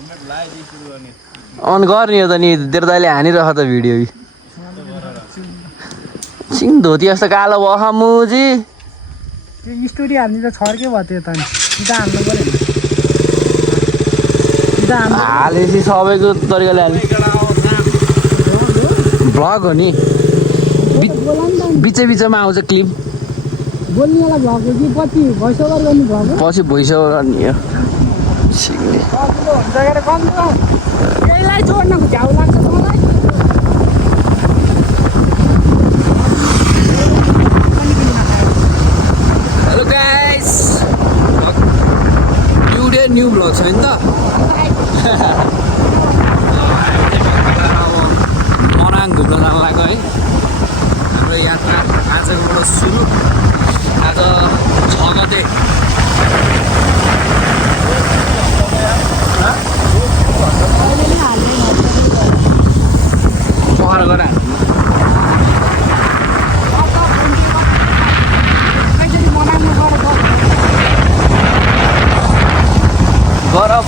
On गर्ने हो त नि तेरो दाइले हानिरह त भिडियो सिङ धोती जस्तो कालो भयो मुजी त्यो स्टोरी हाल्ने त छर्कै भयो त्यो त सिधा हाल्नु पर्यो सिधा हालेपछि सबैको तरिकाले हाल्ने भ्लग हो नि बिच बिचमा आउँछ क्लिप बोल्नेवाला भ्लग हो कि पछि भोइस ओभर गर्ने भ्लग हो पछि भोइस ओभर गर्ने हो केहीलाई छोड्न झ्याउ लाग्छ मलाई hello guys new day new vlog छ नि त मनाङ घुम्न जान लाग्यो है हाम्रो यात्रा आजबाट सुरु आज 6 गते पहर गर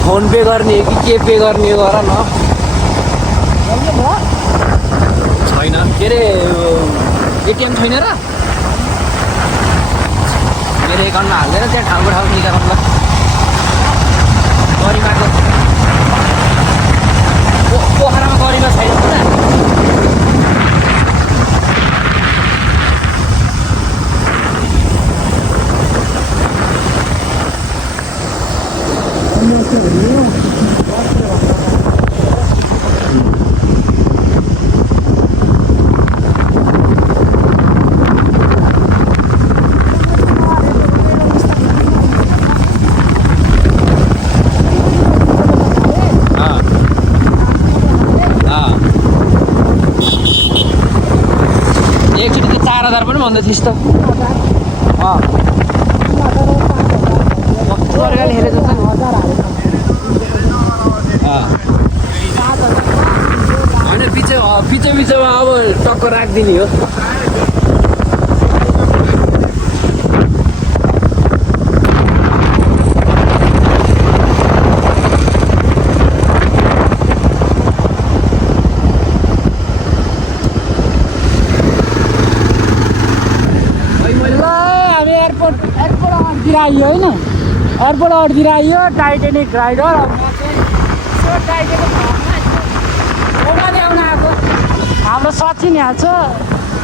फोन पे गर्ने हो कि के पे गर्ने हो गर न छैन के अरे एटिएम छैन र मेरो एकाउन्टमा हालेर त्यहाँ ठाउँको ठाउँ निकाल्नु ल गरिमाको पोखरामा गरिमा छैन एकचोटि त 4000 पनि भन्दै थिइस् त तरिकाले हेरेको छ होइन पिछेमा अब टक्क राखिदिने हो आइयो होइन एयरपोर्ट अड्तिर आइयो टाइटेनिक राइडर म चाहिँ टाइटेनिक ल्याउन आएको हाम्रो सचिन यहाँ छ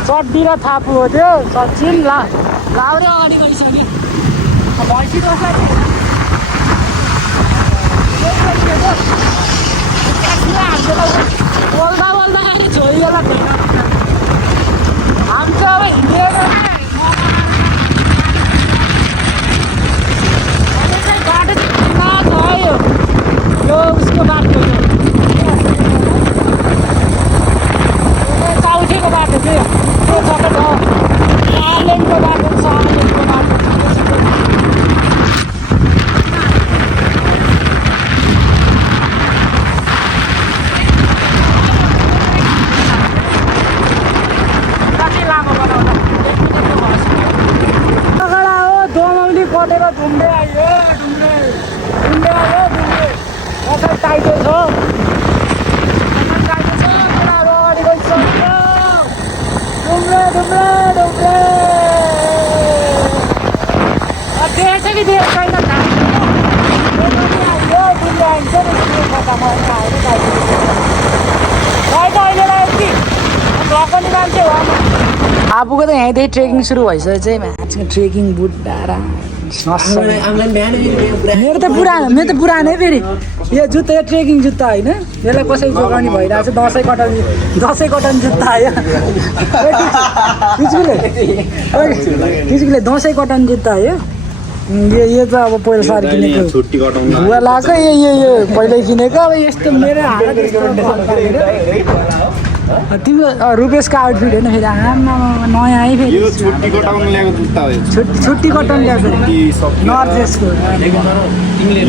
चड्डी र थापु हो त्यो सचिन लाउरे अगाडि गइसक्यो भैँसी दोस्लाई बोल्दा छोरीलाई हामी चाहिँ अब हिँडेर यो उसको बाटो चौथीको बाटो चाहिँ त्यो छ त आर्लेनको बाटो छ आर्लेनको बाटो कति लामो बनाउँदा हो दोमौली कटेर घुम्दै आयो ढुङ्गे आयो कसै टाइटो छ केटाहरू अगाडि गइसक्यो ढुङ्गे देखेछ कि देखेको छैन आइयो ढुङ्गे आइन्छ अहिलेलाई यति भ्लग पनि मान्छे हो आफूको त यहीँदेखि ट्रेकिङ सुरु भइसक्यो चाहिँ मान्छेको ट्रेकिङ बुट डाँडा मेरो त पुरानै फेरि यो जुत्ता यो ट्रेकिङ जुत्ता होइन यसलाई कसै जोगाउने भइरहेको छ दसैँ कटन जुत्ता आयो तिजकुले दसैँ कटन जुत्ता आयो यो त अब पहिला सारी किनेको भुवा लगाएको यो पहिल्यै किनेको अब यस्तो मेरो हालत तिम्रो रुपेशको आउटफिट होइन फेरि आमा नयाँ है फेरि छुट्टी कटन ल्याएको नर्थ इस्टको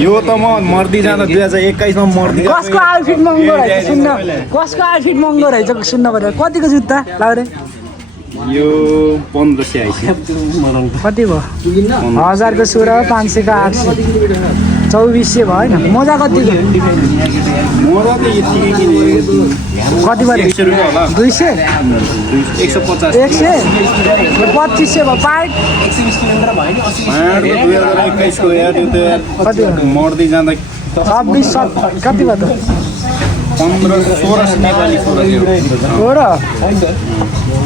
यो त म मर्दी जाँदा 2021 मा मर्दी कसको आउटफिट महँगो रहेछ सुन्न कसको आउटफिट महँगो रहेछ सुन्न पर्यो कतिको जुत्ता लाउरे यो 1500 आइस कति भयो 1000को 16 500को 800 2400 भयो होइन मोजा कतिको मोरा त यति किने कति भयो 100 रुपैयाँ होला 200 150 100 2500 भयो पाइट 2021 को यार त्यो त कति भयो मर्दै जाँदा 26 कति भयो त 15 1600 नेपाली हो र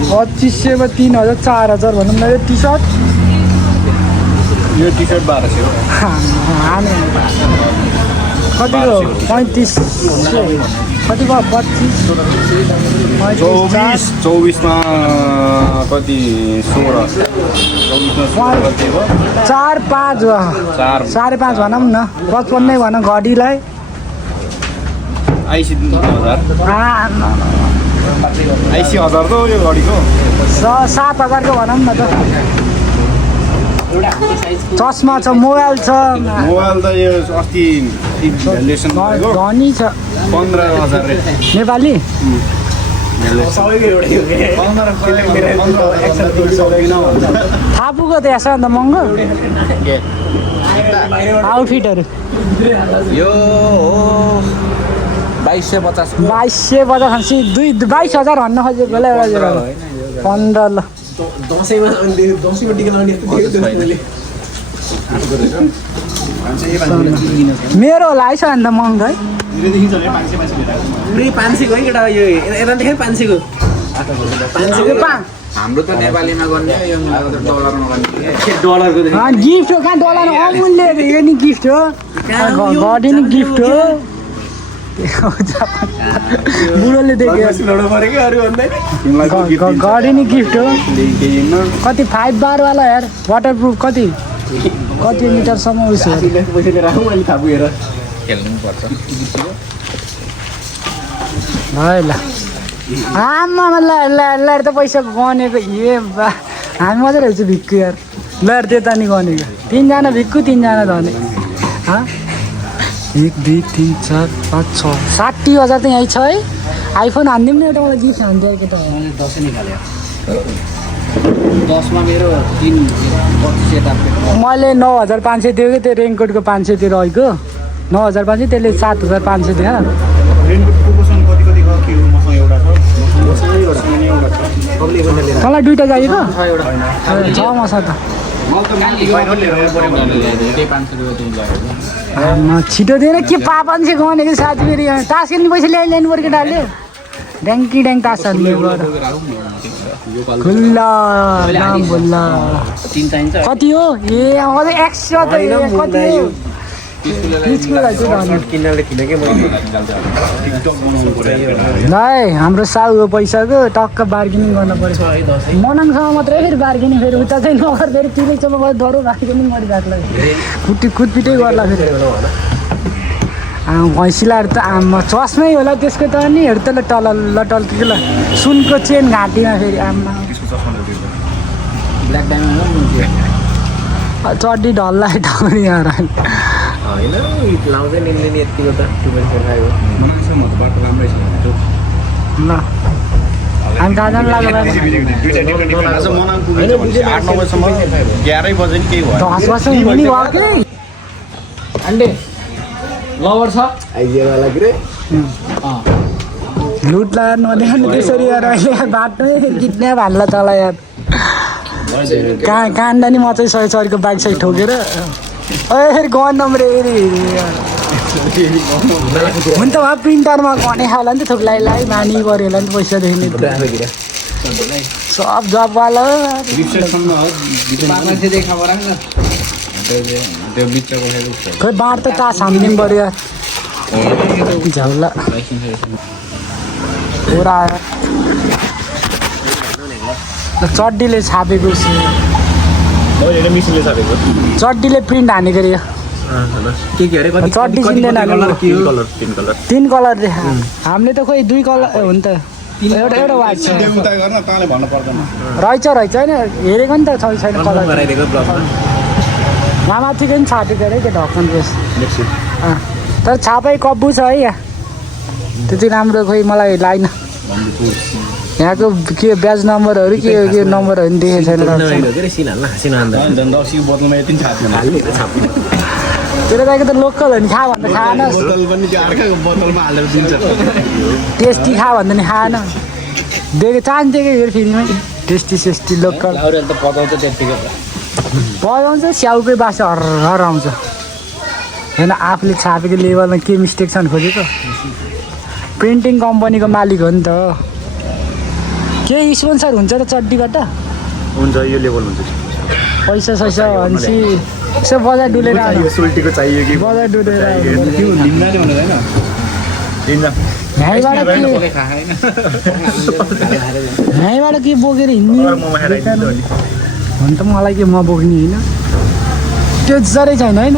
2500 मा 3000 4000 भनौँ न यो टी सर्ट यो टी सर्ट 1200 हो हाने कतिको 35 कति भयो 25 24 मा कति 16 24 मा 16 कति हो 4 5 भयो 5.5 भनौँ न 55 नै भनौँ घडीलाई आइसी 1000 आइसी 1000 त यो घडीको 7,000 को भनौँ न त चस्मा छ मोबाइल छ मोबाइल त यो अस्ति भ्यालुएसन गरेको धनी छ 15000 रे नेपाली थापुको त यसो अन्त महँगो आउटफिटहरू यो हो 2250 2250 22,000 भन्न खोजेको बेला एउटा 15 ल मेरो होला है अन्त महँगो है 500 को है केटा यो यता देखाइ 500 को हाम्रो त नेपालीमा गर्ने यो डलरमा गर्ने डलरको देखि गिफ्ट हो कहाँ डलर अमूल्य यो नि गिफ्ट हो घडी नि गिफ्ट हो बुढोले देख्यो लडो परेको अरु भन्दै घडी नि गिफ्ट हो कति 5 बार वाला यार वाटरप्रुफ कति मिटरसम्म उस हो पैसा लिएर आऊ अनि थापु हेर खेल्नु पर्छ है ल आमा ल त पैसा गनेको ए बा हामी मात्रै रहेछ भिक्कु यार ल त्यता नि गनेको 3 जना भिक्कु 3 जना धने 1 2 3 4 5 6 60,000 त यहीँ छ है आइफोन हानिदिउँ न एउटा मलाई गिफ्ट हानिदियो के त मैले 10 निकाल्यो 10 मा मेरो 3 यता मैले 9,500 दिएको त्यो रेनकोटको 500 दिएर अहिलेको 9,500 त्यसले 7,500 दियो तँलाई दुइटा चाहिएको छ मसँग त छिटो दिएन के पापन्छे गनेको साथी फेरि तास खेल्ने पैसा ल्याइल्याउनु पऱ्यो केटाहरूले ड्याङ्की ड्याङ तास हाल्ने खुल्ला बोल्ला 3 चाहिन्छ कति हो ए अझै एक्स्ट्रा त कति हो भाइ हाम्रो साउको पैसाको टक्क बार्गेनिङ गर्न पर्छ मनाङसँग मात्रै फेरि बार्गेनिङ फेरि उता चाहिँ नगर फेरि तिलैसम्म गएर डरो बार्गेनिङ गरिरहेको कुटपिटै गर्ला फेरि भैँसीलाहरू त आमा चस्मै होला त्यसको त अनि हेर त लटल के ल सुनको चेन घाँटीमा फेरि आमा ब्ल्याक डायमन्ड चड्डी डल्ला ठाउँ यहाँ हैन लाउँदै निन्ने नि यतिको त 2.5 हो मनासँग म त बाटो राम्रै छ ल हामी दादा लाग्यो आज मनाङ पुगेछ भने 8-9 बजेसम्म 11 बजे नि केही भयो 10 वर्ष हुने भयो कि अन्डे लवर छ आइजिए वाला के रे लुट ला नदेखाउने त्यसरी यार अहिले बाटो किड्न्याप हाल्ला तँलाई यार कान्दा नि म चाहिँ सरीको बाइक साइड ठोकेर फेरि गन नम्बर हुन्छ उहाँ प्रिन्टरमा गने खाला नि त थोक्लाई मानी गऱ्यो होला नि त पैसा देख्ने सब जबवाला खोइ बाँड त तास हानिदिनु पऱ्यो यार झ्याउला पुरा आयो चड्डीले छापेको चड्डीले प्रिन्ट हानेको अरे के अरे कति चड्डी चिन्दैन तीन कलर रे हामीले त खोइ 2 कलर हो नि त एउटा वाइट छ रहेछ होइन हेरेको नि त छैन कलर माथिको नि छापेको अरे त्यो ढक्कन तर छापै कब्बु छ है यहाँ त्यति राम्रो खोइ मलाई लाइन यहाँको के ब्याज नम्बरहरू के नम्बरहरू नि देखेको छैन रक्सीको बोतलमा यति छाप्नु तेरो दाइको त लोकल हो नि खा भन्दा खाएन बोतल पनि त्यो अर्काको बोतलमा हालेर दिन्छ टेस्टी खा भन्दा नि खाएन दिएको चान्स दिएको फेरिमै टेस्टी सेस्टी लोकल त पकाउँछ त्यतिकै बजाउँछ स्याउकै बासा हर आउँछ होइन आफूले छापेको लेभलमा के मिस्टेक छ भने खोजेको प्रिन्टिङ कम्पनीको मालिक हो नि त के स्पोन्सर हुन्छ र चड्डीबाट हुन्छ यो लेभल हुन्छ पैसा सैसा भनेपछि यसो बजार डुलेर आउनु सुल्टीको चाहियो कि बजार डुलेर आउनु त्यो लिम्दाले हुँदैन लिम्दा यहीँबाट के बोकेर हिँड्ने भने त मलाई के म बोक्ने होइन त्यो जरै छैन होइन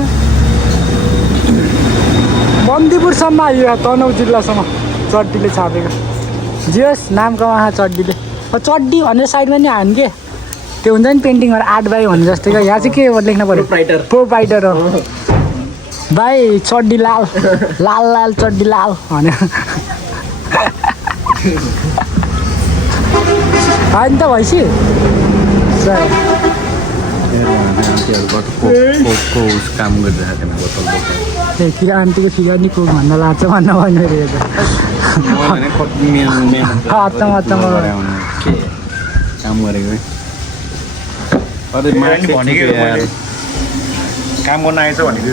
बन्दीपुरसम्म आयो तनहुँ जिल्लासम्म चड्डीले छापेको जे होस् नामको उहाँ चड्डीले चड्डी भनेर साइडमा नि हान् के त्यो हुन्छ नि पेन्टिङहरू 8 बाई भने जस्तै क्या यहाँ चाहिँ के लेख्न पऱ्यो प्रोप्राइटर हो भाइ चड्डी लाल लाल लाल चड्डी लाल भने होइन त भैँसी काम गरिरहेको थिएन कि आन्टीको फिगर नि कोक भन्दा लाग्छ भन्न भनिरहेको काम गरेको काम गर्न आएछ भनेको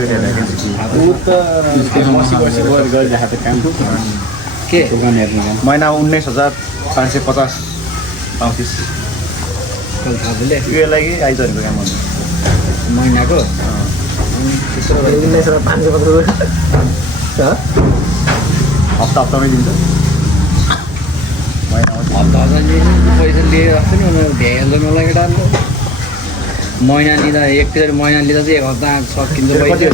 के महिना 19,550 34 यो लागि आइतबारको काम गर्नु महिनाको हप्ता हप्तामै दिन्छ हप्ता पैसा लिएर अस्ति नि ढेल मलाई केटाले महिना लिँदा एकतिर महिना लिँदा चाहिँ 1 हप्ता सकिन्छ पैसा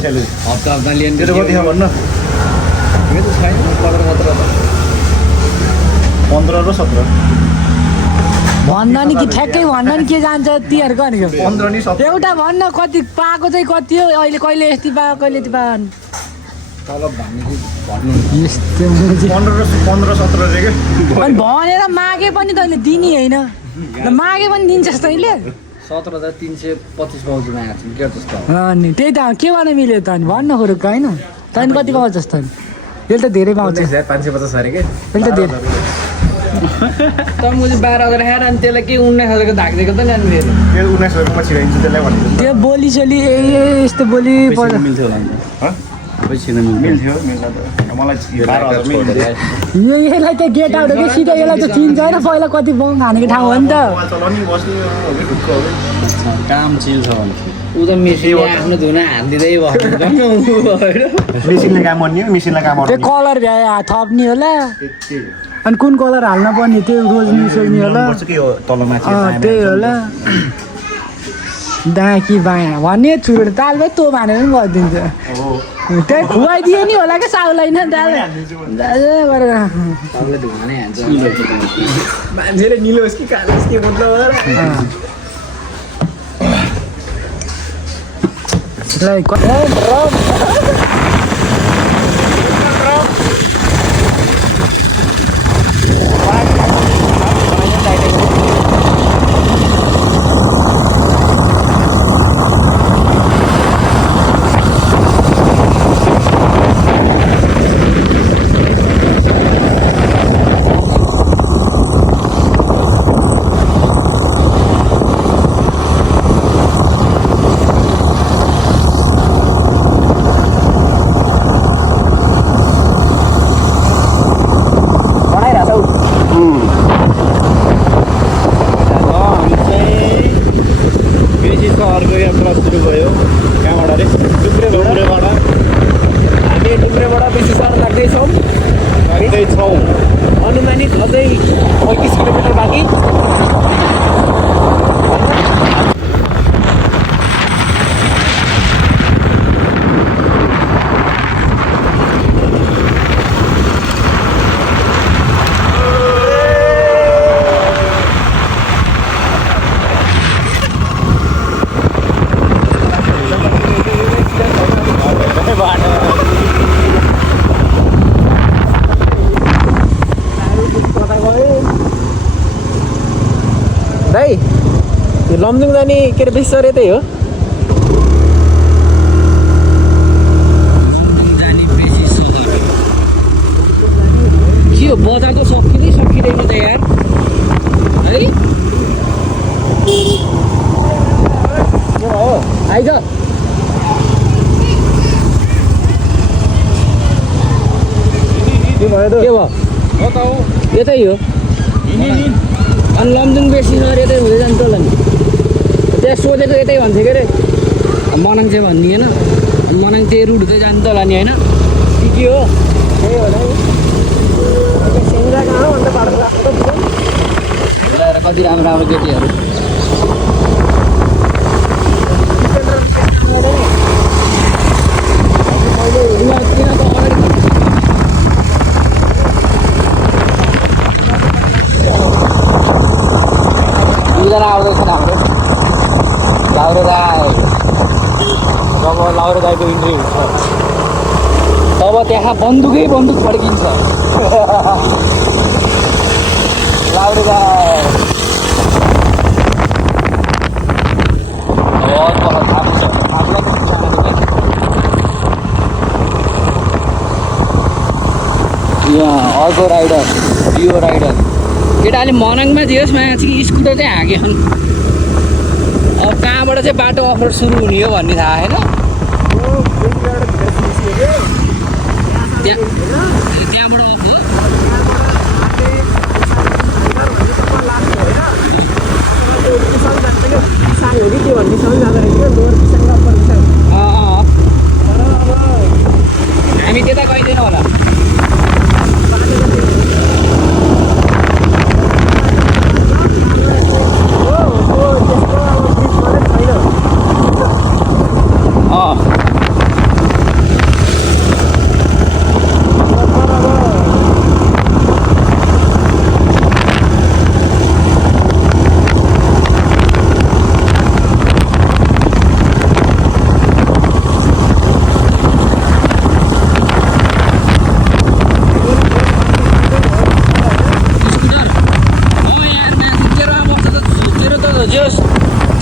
हप्ता लिएन त्यो कति छ भन्नु यो त छैन 15 र 17 भन्न नि कि ठ्याक्कै भन्न नि के जान्छ तिहारको भनेको 15 नि 17 एउटा भन्न कति पाएको चाहिँ कति हो अहिले कहिले यति पायो कहिले यति पायो तलब भन्ने चाहिँ भन्नु यस्तो 15 17 रे के अनि भनेर मागे पनि तैँले दिने होइन मागे पनि दिन्छस् तैँले 17,325 पाउँछु मागेको छु के जस्तो अनि त्यही त के गर्न मिल्यो त अनि भन्न खोरेको होइन तैँले कति पाउँछस् त अनि यसले त धेरै पाउँछ 550 अरे के यसले त धेरै त म चाहिँ 12,000 खाएर अनि त्यसलाई के 19,000 को धाक दिएको त नि अनि मेरो यो 19 पछि रहन्छ त्यसलाई भनेको त्यो बोली चोली यस्तो बोली मिल्थ्यो होला नि मिल्थ्यो मिल्दा त मलाई 12,000 मिल्थ्यो यसलाई त गेट आउट कि सिधै यसलाई त चिन्छ होइन पहिला कति बङ खानेको ठाउँ हो नि त चलाउने बस्ने काम चिल छ भने ऊ त मेसिनले आफ्नो धुना हान्दिँदै भयो मेसिनले काम गर्ने हो मेसिनले काम त्यो कलर भ्याए थप्ने होला अनि कुन कलर हाल्न पर्ने त्यो रोज्ने सोच्ने होला के हो तलमाथि त्यही होला दाँकी बायाँ भन्ने चुरोट दाल भाइ तँ भनेर पनि गरिदिन्छ त्यही खुवाइदियो नि होला क्या साउलाई न दाल गरेर सबले धुना नै हान्छ मान्छेले निलोस् कि कालोस् के मतलब अनुमानित अझै 35 किलोमिटर बाँकी लमजुङ जाने के अरे बेसी सर यतै हो के हो बजार त सकिँदैन त यार है आइज के भयो त के भयो यतै हो अनि लमजुङ बेसी सर यतै हुँदै जान्छ होला नि त्यहाँ सोधेको यतै भन्थ्यो के अरे मनाङ चाहिँ भनिदिएन मनाङ चाहिँ रुट हुँदै जान्छ होला नि होइन के हो त्यही होला नि सेन्जा कहाँ हो अन्त बाटो राख्नु मिलाएर कति राम्रो राम्रो केटीहरू दुईजना आउँदैछन् हाम्रो लाउरो राई जब लाउरे दाइको इन्ट्री हुन्छ तब त्यहाँ बन्दुक फड्किन्छ लाउरो राई यहाँ अर्को राइडर यो राइडर केटाले मनाङमा दियोस् माथि स्कुटर चाहिँ हाँक्यो अब कहाँबाट चाहिँ बाटो अफर सुरु हुने हो भन्ने थाहा होइन त्यहाँबाट अफ हो हामी त्यता गइँदैन होला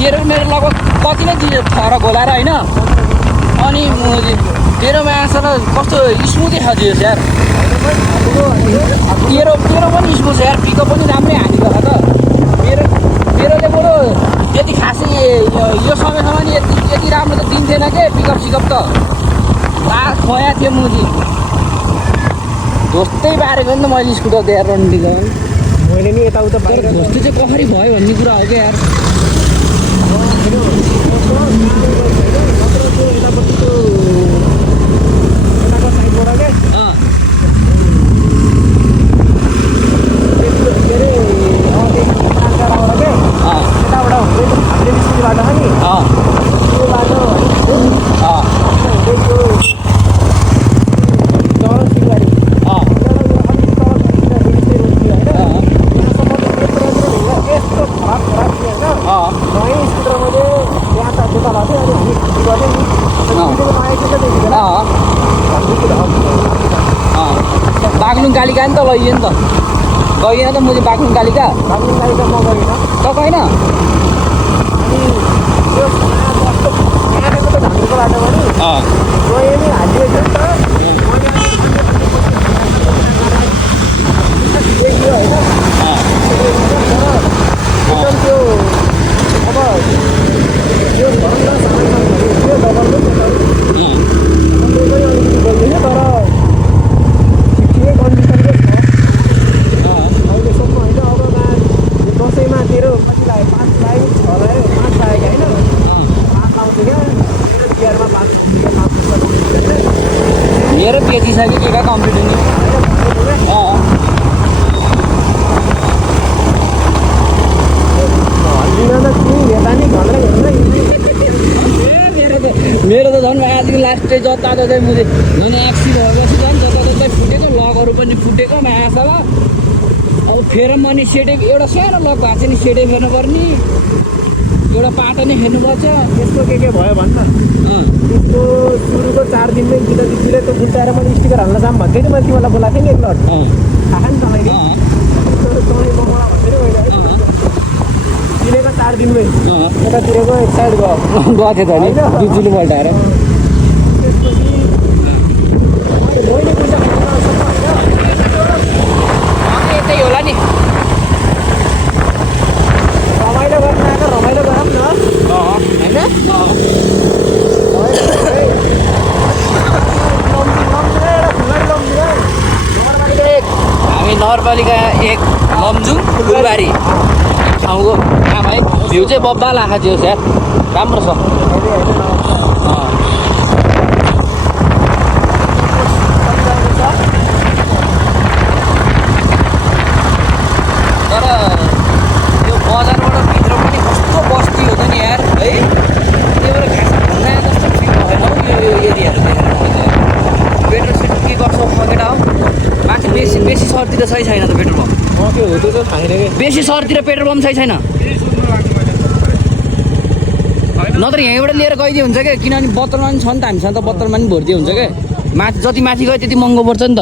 तेरो मेरो लगभग कति नै फरक होला र होइन अनि तेरो मायासँग कस्तो स्मुथै छ जियोस् यार तेरो पनि स्मुथ छ यार पिकअप पनि राम्रै हानेको छ त तेरोले बरु त्यति खासै यो समयसम्म नि यति राम्रो त दिन्थेन के पिकअप सिकअप त लास्ट खोया थियो मुजी दोस्तै बारेको नि त मैले स्कुटर दिएर रन्डिको मैले नि यताउता तर दोस्ती चाहिँ कसरी भयो भन्ने कुरा हो क्या यार यताको साइडबाट के के अरे यताबाट हाम्रो निस्किने बाटो छ नि त्यो बाटो सिलबारी यस्तो खराब थियो होइन नयाँ स्कुटर मैले त्यहाँ त दोकान थियो अनि गरेँ नि बागलुङ कालिका नि त लैयो नि त गइएन त मैले बागलुङ कालिका म गइनँ त गएन अनि त्यो यहाँको त धानको बाटो पनि गएँ नि हालिदिएको थियो नि त देखियो होइन एकदम त्यो अब त्यो भन्दा त्यो डबलको अलिकति बोल्दैन तर ठिकै कन्डिसनको छ अहिलेसम्म होइन अब दसैँमा तेरो कति लाग्यो 5 लाग्यो 6 लाग्यो 5 लाग्यो होइन 5 आउँछ क्या तिहारमा 5 आउँछ क्या 5 मेरो बेचिसक्यो के का कम्प्लिट हुने मेरो त झन् आजको लास्ट चाहिँ जता जतै मुझे झन् एक्सिडेन्ट भएपछि झन् जता जतै फुटेको लगहरू पनि फुटेको मायासँग अब फेर मैले सेटै एउटा सानो लक भएको छ नि सेटै फेर्नुपर्ने एउटा पाटो नै फेर्नुपर्छ त्यसको के भयो भन् त त्यसको सुरुको 4 दिनमै बितेर त्यो गुल्टाएर मैले स्टिकर हाल्न जाम भन्दै थिएँ मैले तिमीलाई बोलाएको थिएँ नि एकलट थाहा नि तपाईँले दही मकौडा भन्दै मैले है किनेको 4 दिनमै यतातिरको एक साइड गयो गएको थियो त नि बिजुली पल्टाएर त्यसपछि मैले पैसा यतै होला नि रमाइलो गर्न आएको रमाइलो गरौँ न हामी नगरपालिका 1 लमजुङ फुलबारी ठाउँको काम है भ्यू चाहिँ बब्बा लाखा थियो स्यार राम्रो छ तर यो बजारबाट भित्र पनि कस्तो बस्ती हो त नि यार है त्यही भएर घाँस भन्दा जस्तो फिल भएन हौ यो एरियाहरू देखेर पेट्रोल सेट्रोल के गर्छ पकेट हो माथि बेसी सरतिर छै छैन त पेट्रोल पम्प त्यो हो त्यो चाहिँ छैन कि बेसी सरतिर पेट्रोल पम्प छैन नत्र यहीँबाट लिएर गइदियो हुन्छ क्या किनभने बोतलमा पनि छ नि त हामीसँग त बोतलमा पनि भरिदियो हुन्छ क्या माथि जति माथि गयो त्यति महँगो पर्छ नि त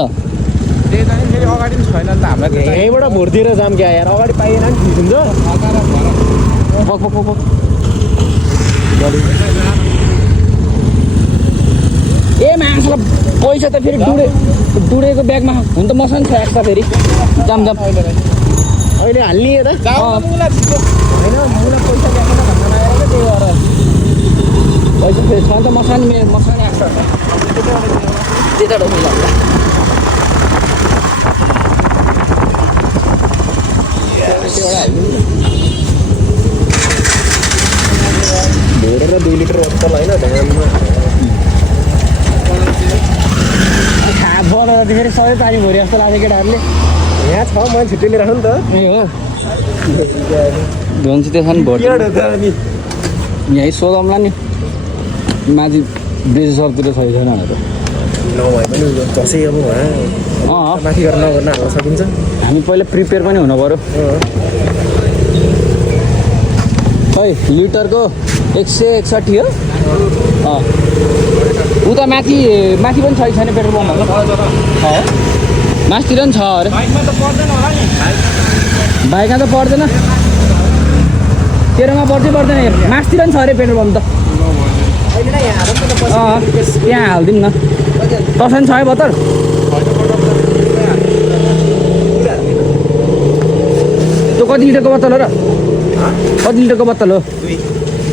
त्यही त नि फेरि अगाडि पनि छैन नि त हामीलाई यहीँबाट भोटिदिएर जाम क्या यार अगाडि पाइएन नि ठिक हुन्छ ए मान्छेलाई पैसा त फेरि डुडेको ब्यागमा हुन त मसँग छ एक्स्ट्रा फेरि जाम अहिले हाल्ने त होइन मलाई पैसा दिएन भन्न लागेर त्यही भएर पैसा फेरि छ नि त मसँग एक्स्ट्रा छ त्यताबाट मिलाउँदा भोटेर 2 लिटर बोतल होइन ध्यानमा बनाउँदा फेरि सबै पानी भरि जस्तो लाग्छ केटाहरूले यहाँ छ मैले छुट्टी लिएर आउनु नि त ए हो धन्सी त्यो छ नि भोट यहीँ सोधौँला नि माथि बेसी सरतिर छ छैन भनेर नभए पनि दसैँ अब माथि गरेर नगर्न हाल्न सकिन्छ हामी पहिला प्रिपेयर पनि हुनु पऱ्यो खै लिटरको 161 हो उता माथि पनि छैन पेट्रोल पम्पहरू मासतिर पनि छ अरे बाइकमा त पर्दैन तेरोमा पर्दैन मासतिर पनि छ अरे पेट्रोल पम्प त त्यहाँ हालिदिउँ न तसँग छ है बोतल त्यो कति लिटरको बोतल हो र कति लिटरको बोतल हो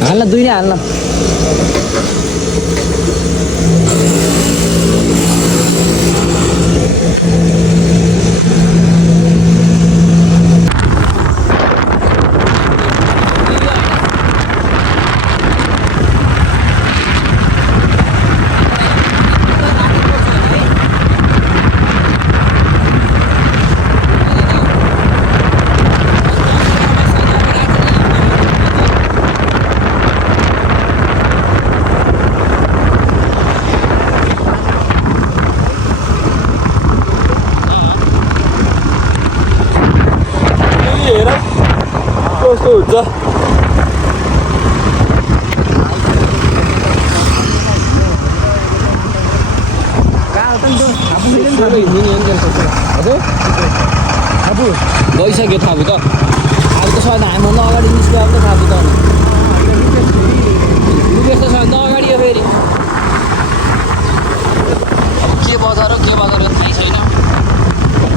हाल्न 2 नै हाल्न कस्तो हुन्छ गइसक्यो थाहा त अब त छैन हामीभन्दा अगाडि निस्क्यो अब त थाहा त त्यस्तो छ भने त अगाडि हो फेरि अब के बजार हो थाहै छैन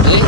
है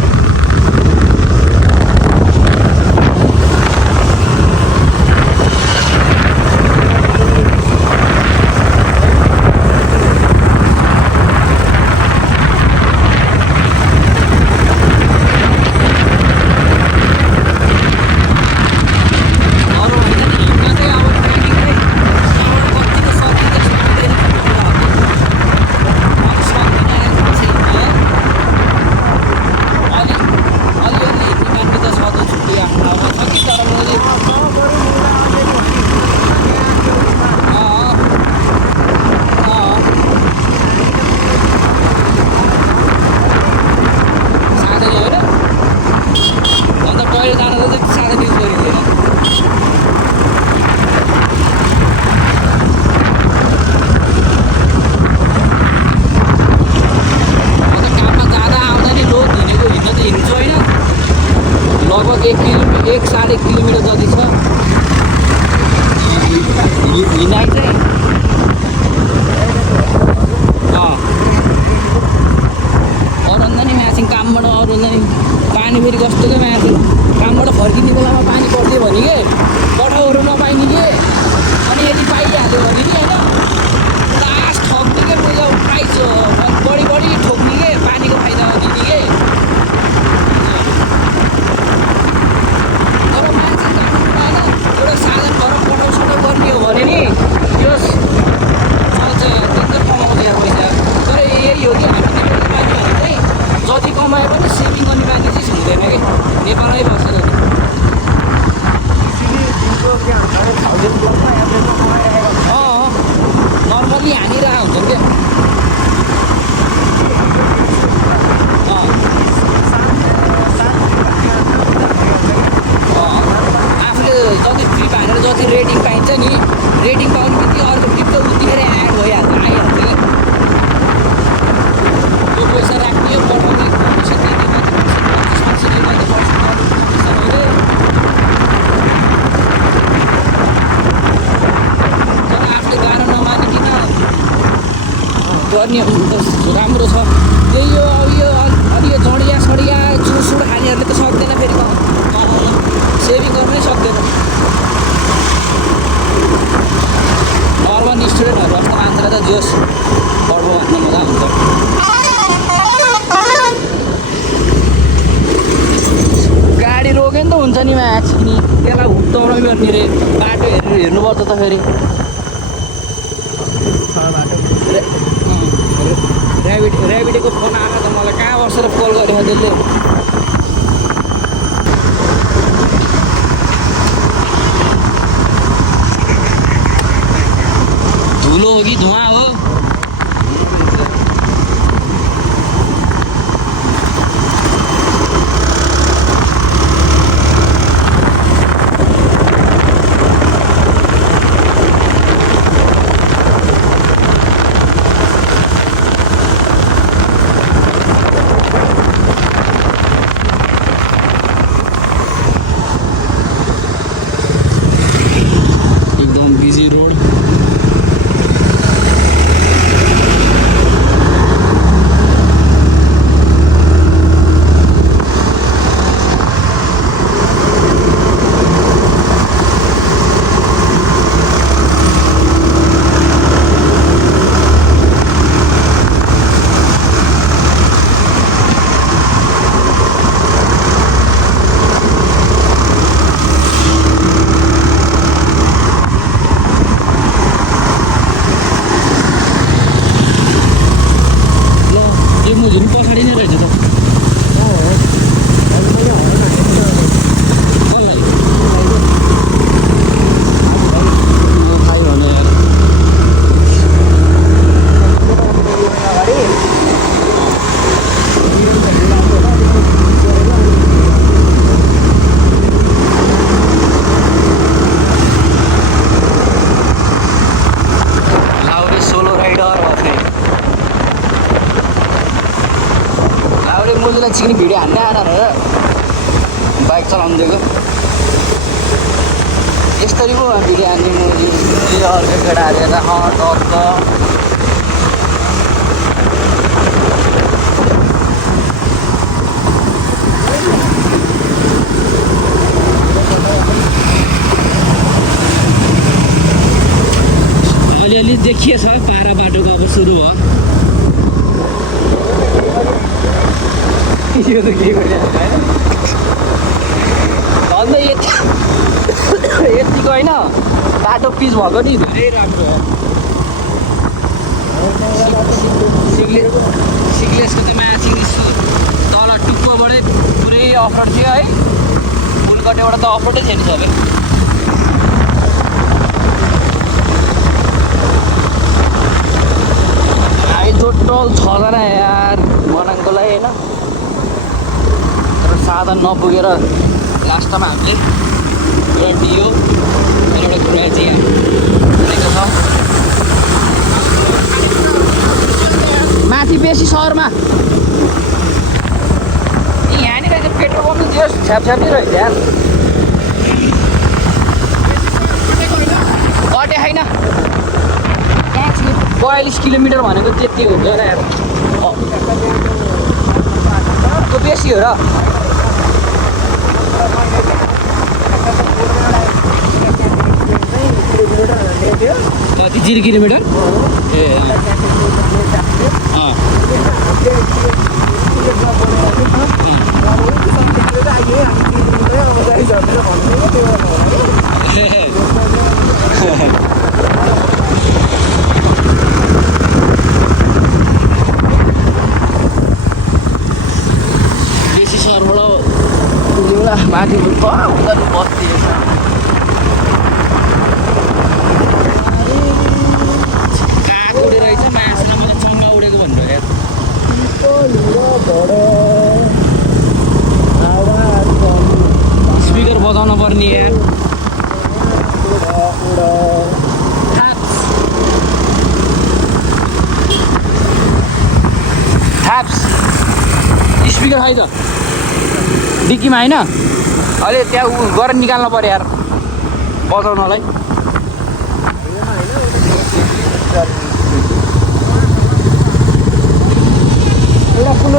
1 किलोमिटर जति छ हिँडाइ चाहिँ अरुन्दा नि म्यासिङ कामबाट अरुन्दा नि पानी फेरि कस्तो म्यासिङ कामबाट फर्किने बेलामा पानी पर्दियो भने के पठाउहरू नपाइने के अनि यदि पाइहाल्यो भने नि होइन लास्ट ठग्ने के पैसा प्राइस बढी ठोक्ने के पानीको फाइदा दिने के तर मान्छे होइन एउटा साधन गरेर पठाउसठाउ गर्ने हो भने नि त्यो चल्छ एकदम कमाउँछ यहाँ पैसा तर यही हो कि हामी नेपाली मान्छेहरू चाहिँ जति कमाए पनि सेभिङ गर्ने बानी चाहिँ हुँदैन कि नेपालमै बस्छ जति नर्मल्ली हानिरहेको हुन्छ क्या आफूले जति ट्रिप हानेर जति रेटिङ पाइन्छ नि रेटिङ पाउने बित्तिकै अर्को ट्रिप त उतिखेर एड भइहाल्छ आइहाल्छ क्या त्यो पैसा राख्ने हो पठाउने पैसा दिने तर आफूले गाह्रो नमानिकन गर्ने राम्रो छ त्यही हो अब यो अलि यो जडिया सडिया चुरसुर खानेहरूले त सक्दैन फेरि कमाउन सेभिङ गर्नै सक्दैन अर्बन स्टुडेन्टहरू जस्तो मान्छेलाई त जोस पर्व भन्ने मजा हुन्छ गाडी रोक्यो नि त हुन्छ नि म्याच नि त्यसलाई हुक्ताउनै गर्ने रे बाटो हेरेर हेर्नुपर्छ त फेरि ऱ्याबिडीको फोन आएर त मलाई कहाँ बसेर कल गरेको त्यसले धुलो हो कि धुवा हो चिकनी भिडियो हान्दै आएर बाइक चलाउनु दिएको यस्तरी पो भिडियो हान्ने मैले अर्को केटा हालेर अलिअलि देखिएछ पारा बाटोको अब सुरु भयो यो त के गरिरहेको होइन यतिको होइन बाटो पिच भएको नि धेरै राम्रो हो सिग्लेसको त म्याचिङ तल टुप्पोबाटै पुरै अफरोड थियो है पुलकटेबाट त अफरोडै थियो नि सबै हामी टोटल 6 जना यार बनाउनुको लागि होइन साधन नपुगेर लास्टमा हामीले एउटा डियो र एउटा क्रुएजिया भनेको छ माथि बेसी सहरमा यहाँनिर चाहिँ पेट्रोल पम्प चाहिँ छ्यापछ्यापै रहेछ यार 42 किलोमिटर भनेको त्यति हुन्छ र यार त्यो बेसी हो र कति 0 किलोमिटर ए बेसी सरबाट माथि बस्ती काग उडेर रहेछ मासुमा मलाई चङ्गा उडेको भन्नुभयो स्पिकर बजाउन पर्ने यार थाप्स स्पिकर खै त डिक्कीमा होइन अहिले त्यहाँ गरेर निकाल्नु पऱ्यो यार बजाउनलाई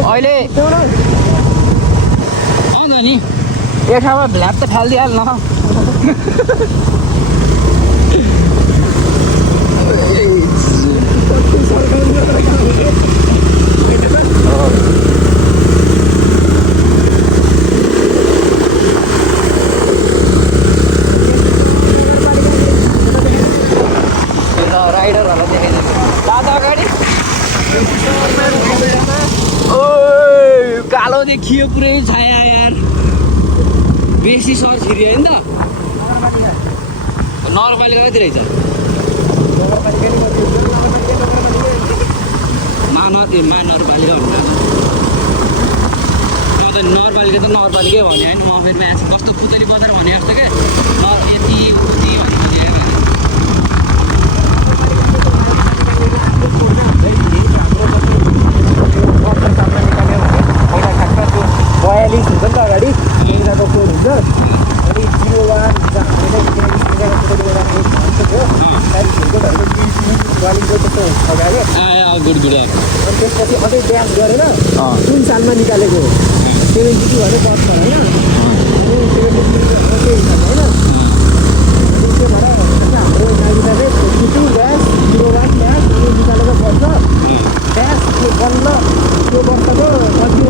अहिले अन्त नि एक ठाउँमा भ्ल्याप त फालिदिइहाल्नु राइडरहरूलाई देखाइदिन्छ दादा अगाडि ओ कालो देखियो पुरै छाया यार बेसी सर छिरियो नि त नगरपालिका कति रहेछ महानगरपालिका भन्नु म त नगरपालिका त नगरपालिकै भने होइन म फेरि मान्छे कस्तो पुतली बजार भने जस्तो क्या यति उति बयालिस हुन्छ नि त अगाडि इन्डियाको कोड हुन्छ अनि 01 गुड गुड अनि त्यसपछि अझै ड्यान्स गरेर कुन सालमा निकालेको 72 भने बस्छ होइन अनि 72 केही छ होइन अनि त्यो भएर हाम्रो नागरिकले 52 ग्यास 01 ग्यास निकालेको पर्छ ग्यास बल्ल त्यो वर्षको कति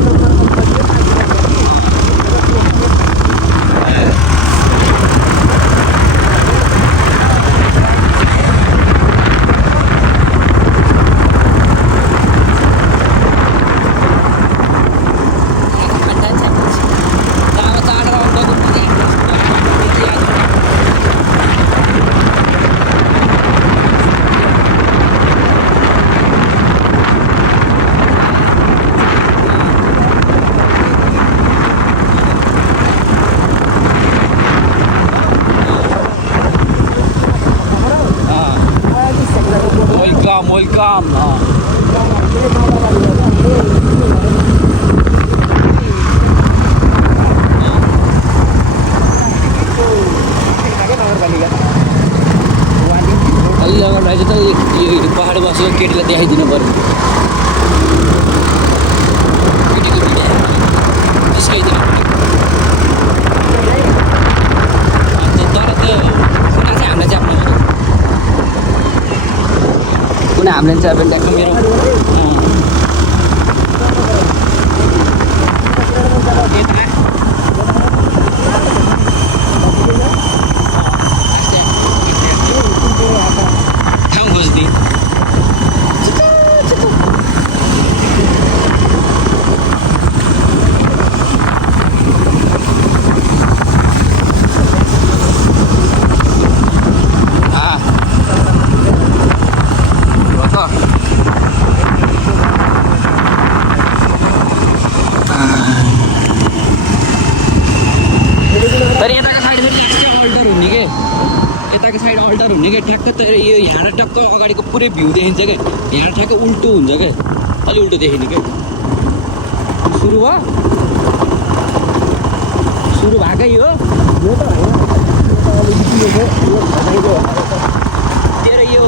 welcome अलि अगाडि त यो पहाड बसेको केटीलाई देखाइदिनु पर्यो केटीको भिडियो त्यसकैदिन तर त्यो कुना चाहिँ हामीलाई चाहिँ आफ्नो कुना हामीले चाहिँ अब ट्याक्क मेरो ठाउँ खोज्दै यताको साइड अल्टर हुने क्या ठ्याक्क त यो यहाँ टक्क अगाडिको पुरै भ्यू देखिन्छ क्या यहाँ ठ्याक्क उल्टो हुन्छ क्या अलि उल्टो देखिने क्या सुरु भयो सुरु भएकै हो तेरो यो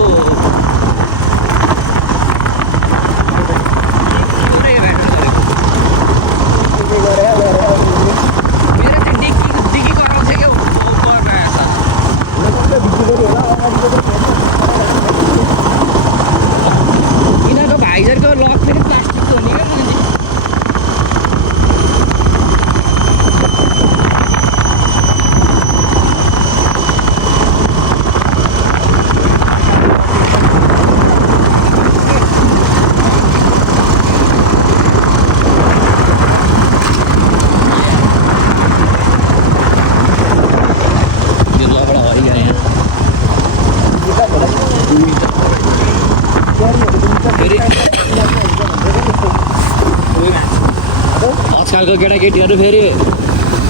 आजकलको केटाकेटीहरू फेरि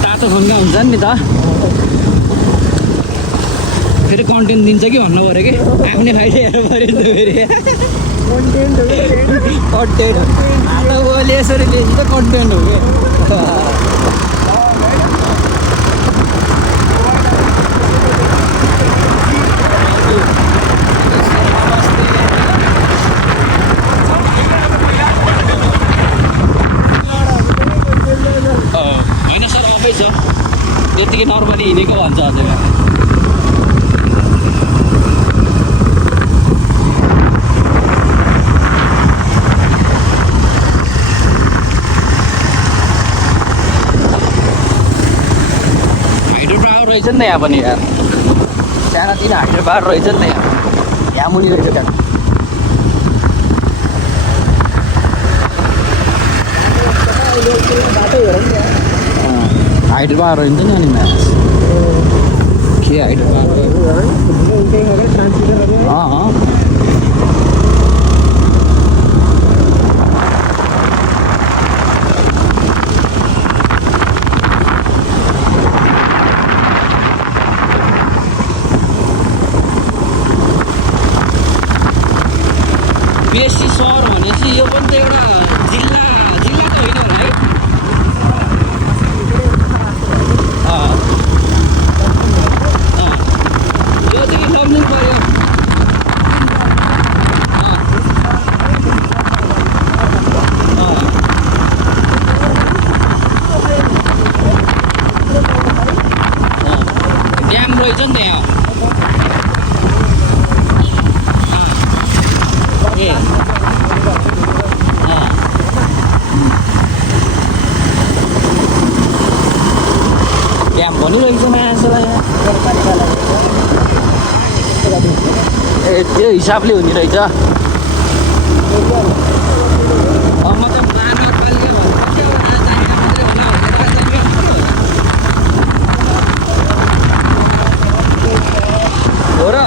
तातो खङ्गा हुन्छन् नि त फेरि कन्टेन्ट दिन्छ कि भन्नु पऱ्यो कि आफ्नै फाइदा हेर्नु पऱ्यो नि त फेरि कन्टेन्ट हात बोले यसरी लेख्नु त कन्टेन्ट हो कि होइन सर अबै छ त्यतिकै नर्मली हिँडेको भन्छ हजुर हाइड्रो पावर रहेछ नि त यहाँ पनि यार सानातिनो हाइड्रो पावर रहेछ नि त यहाँ मुनि रहेछ त्यहाँ हाइड्रो पावर रहेछ नि अनि म्याच के हाइड्रो पावर बेसी सहर भनेपछि यो पनि त एउटा जिल्ला जिल्ला त होइन होला है यो चाहिँ लग्नु पर्यो ड्याम रहेछ नि त यहाँ ड्याम भनिरहेको छ मान्छेलाई ए त्यो हिसाबले हुने रहेछ म त महानगरपालिका हो र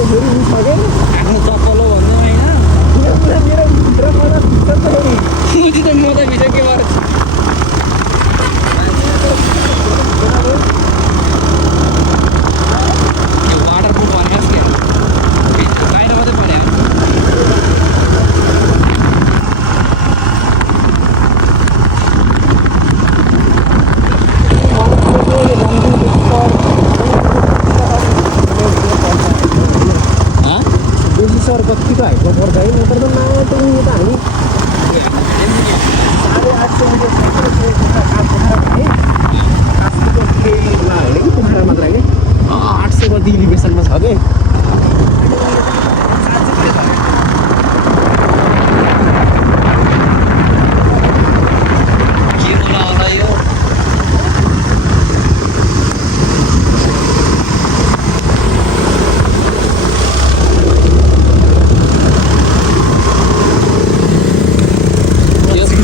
आफ्नो चप्पलो भन्नु होइन मुझे त म त भिडियो के गर्छु वाटर प्रुफ भनेको के बाहिर मात्रै पऱ्यो सर कति त हाइटमा पर्दैन नत्र त नयाँ त उयो त हामी 800 कति इलिभेसनमा छ कि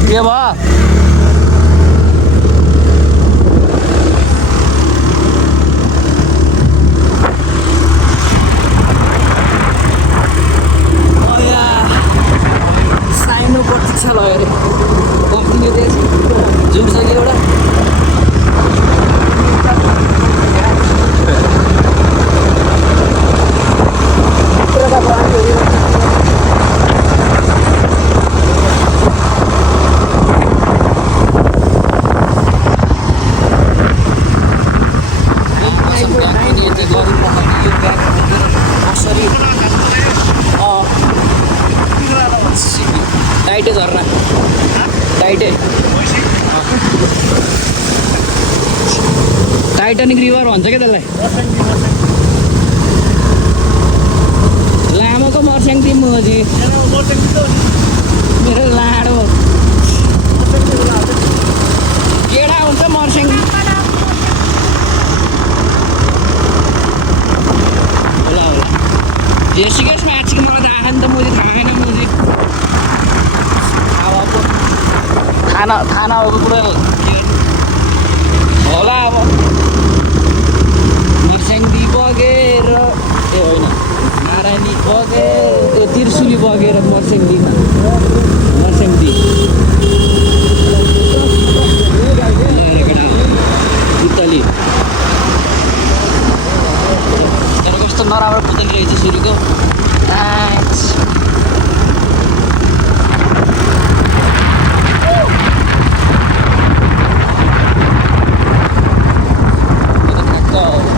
के भयो साइनो प्रतीक्षा लाग्यो अरे कम्पनी जुन छ कि एउटा टाइटे झर्ना टाइटे टाइटानिक रिभर भन्छ क्या त्यसलाई लामोको मर्स्याङ टिम मोजी मेरो लाडो केडा ऋषिकेशमा आजको मलाई त आँखा नि त मैले थाहा छैन मैले थाहा नभएको कुरा के होला अब मर्स्याङ्दी बगेर ए होइन नारायणी बगेर त्यो त्रिशुली बगेर मर्स्याङ्दीमा मर्स्याङ्दी पुतली तर कस्तो नराम्रो पुतली रहेछ सुरुको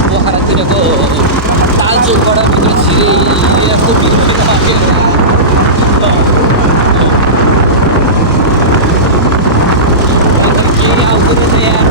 पोखरातिरको तालचोकबाट भित्र छिरे यस्तो भित्र केही आउँदैन त यार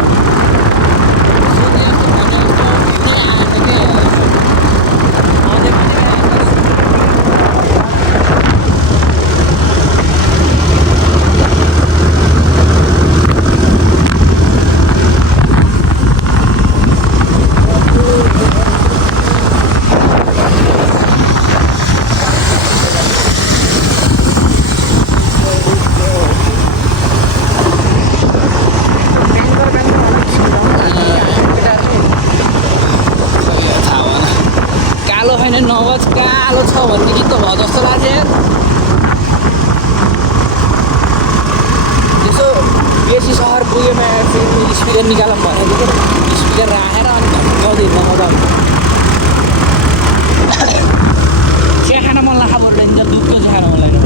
नवाज कालो छ भन्ने गीत त भयो जस्तो लाग्छ यार यसो बेसी सहर पुगेमा स्पिकर निकालौँ भनेको स्पिकर राखेर अनि गाउँदैन मजा चिया खान मन लाग्छ बरु दुधको चिया खान मन लाग्छ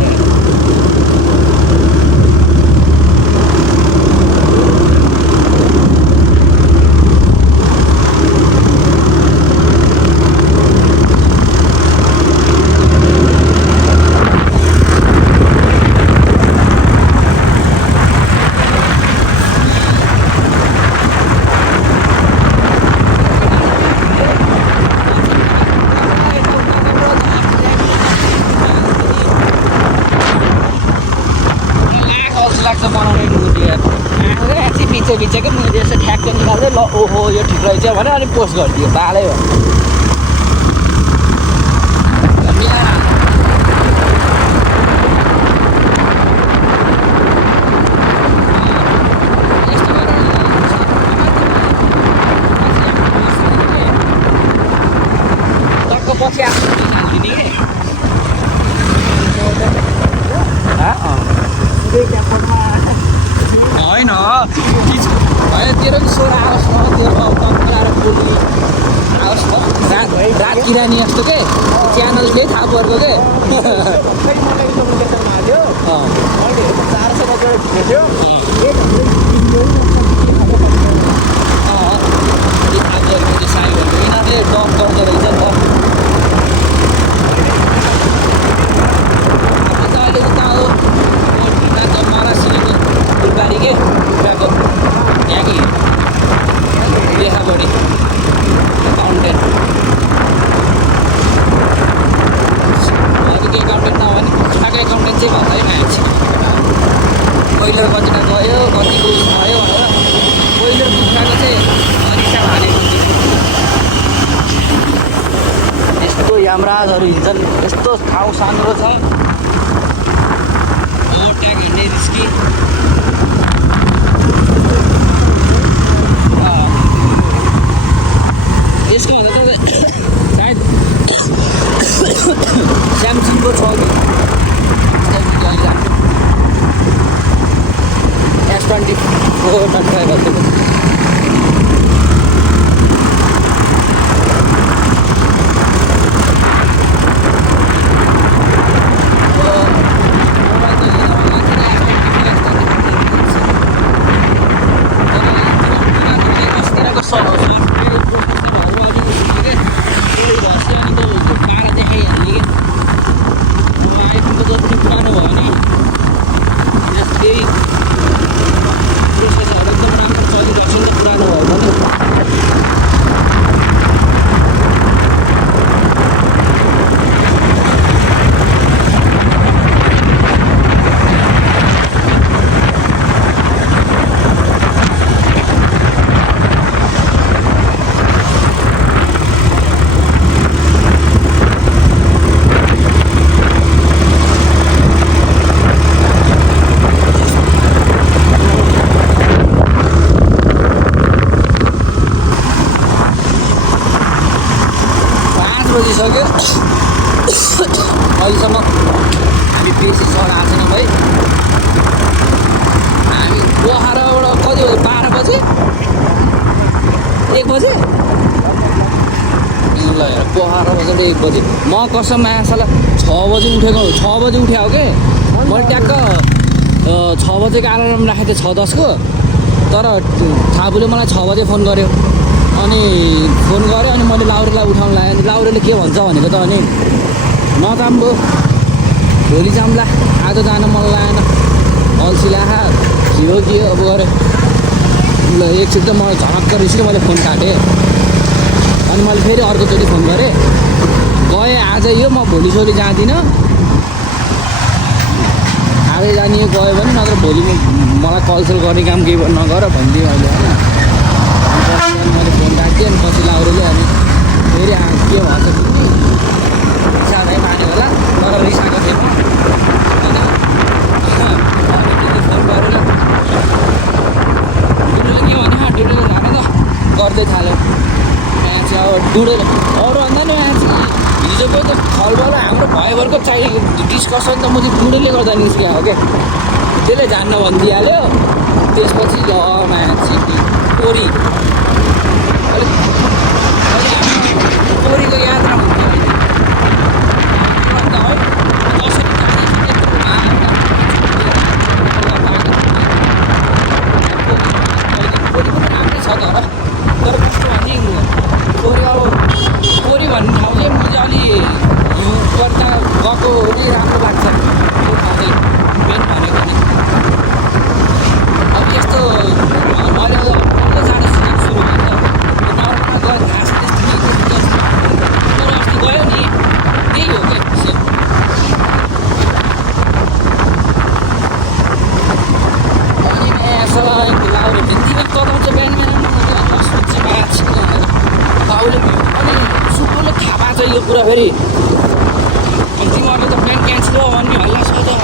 भिचेकै मैले यसो ठ्याक्क निकाल्दै ल ओहो यो ठिक रहेछ भने अनि पोस्ट गरिदियो बालै हो टक्क पछि आफ्नो हालिदिने कि होइन तेरो पनि स्वर आओस् न तेरो कम्पलाएर बोली आओस् न रात किरानी जस्तो के च्यानल केही थाहा पर्दो के यिनीहरूले डप गर्दो रहेछ नि त अहिले त अब मलाई सिकेको फुलबारी के कुराको यहाँ कि देखाबडी एकाउन्टेन्ट अरू के एकाउन्टेन्ट नभए नि कुखुराको एकाउन्टेन्ट चाहिँ भन्दै खाएछ कोइलर कतिवटा गयो कतिको उस भयो भनेर कोइलर कुखुराको चाहिँ हिसाब हालेको हुन्छ यस्तो यामराजहरू हिँड्छन् यस्तो ठाउँ सानो छ ओभरट्याक हिँड्ने रिस्की यसको भन्दा त सायद स्यामसङको छ कि S24 ट्राई गरिदिएको अहिलेसम्म हामी बेसी सर आएको छैनौँ है। हामी पोखराबाट कति बजे 12 बजे 1 बजे ल हेर पोखरा बजेर 1 बजे म कसम आसाला 6 बजे उठेको 6 बजे उठ्यो के मैले ट्याक्क 6 बजेको अलार्म राखेको थिएँ 6:10 को तर थाबुले मलाई 6 बजे फोन गर्यो अनि फोन गरेँ अनि मैले लाउरेलाई उठाउन लगाएँ अनि लाउरेले के भन्छ भनेको त अनि नजाम्बो भोलि जाम्ला आज जान मन लागेन अल्छी लाखा के अब गरेँ ल एकछिन त मलाई झनक्क रिस्क्यो मैले फोन काटेँ अनि मैले फेरि अर्कोचोटि फोन गरेँ गएँ आज यो म भोलिसोलि जाँदिनँ आज जाने गयो भने नत्र भोलि मलाई कलसेल गर्ने काम केही नगर भनिदिएँ मैले होइन अनि मैले फोन राखिदिएँ अनि पछि लाउरेले अनि फेरि के भन्छ कि साह्रै मान्यो होला तर रिसाएको थिएँ म फोन गरेर डुडोले के भन्यो डुडोले लान त गर्दै थाल्यो म्याच अब डुडोले अरूभन्दा नि म्याच हिजोको त फलबाट हाम्रो भाइहरूको चाहिँ डिस्कसन त म चाहिँ डुडोले गर्दा निस्किएको हो क्या त्यसले जान्न भनिदिइहाल्यो त्यसपछि ल म्याच कोरी कोरीको यात्रा भन्थ्यो तर कस्तो भने कोरी अब कोरी भन्ने ठाउँ चाहिँ म चाहिँ अलि गर्दा गएको अलि राम्रो लाग्छ त्यो ठाउँ चाहिँ मेन भनेको नि अब यस्तो अहिले अब जाने सुरु हुन्छ गाउँमा गयो घाँस त्यस्तो तर अस्ति गयो नि त्यही हो क्या सेम अनि लाउरे तिमी कराउँछ बिहान बाउले अनि सुकुले थाहा पाएको छ यो कुरा फेरि अनि तिमीहरूले त प्लान क्यान्सल हो भन्ने हल्ला सोध्यो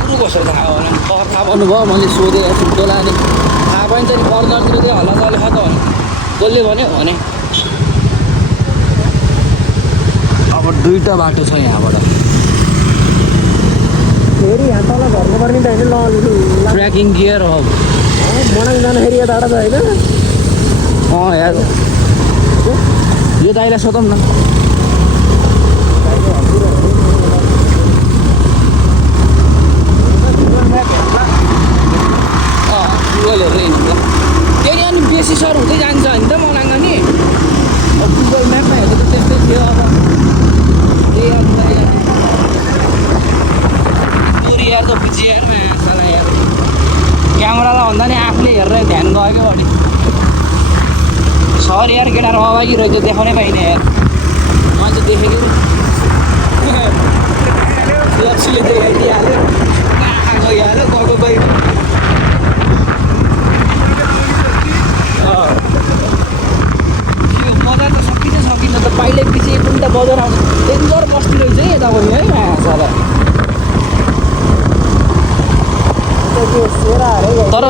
कुरो कसरी थाहा होला नि थाहा पाउनुभयो मैले सोधेँ सुकुलाई अनि थाहा पाइन्छ नि कर्नरतिर चाहिँ हल्ला चलेको त कसले भन्यो भने अब 2टा बाटो छ यहाँबाट फेरि यहाँ तल झर्नु पर्ने त होइन ट्रेकिङ गियर हो मनाङ जाँदाखेरि यो टाढा त होइन यार यो दाइलाई सोधौँ न गुगलहरू हेर्नु त त्यही अनि बेसी सर हुँदै जान्छ नि त मनाङ नि अब गुगल म्यापमा हेर्दा त त्यस्तै थियो अब त्यही अब पुरी यार त बुझियो यार साला यार क्यामेरालाई भन्दा नि आफूले हेरेर ध्यान गयो क्या बढी सर यार केटाहरू अभागी रहेछ देखाउनै पाइने यार मैले चाहिँ देखेको लक्ष्मीले देखाइदिइहाल्यो आँखा गइहाल्यो गएको गइ बजार त सकिन्छ त पाइले पछि कुन त बजार आउँछ डेन्जर बस्ती रहेछ है यता पनि है साला तर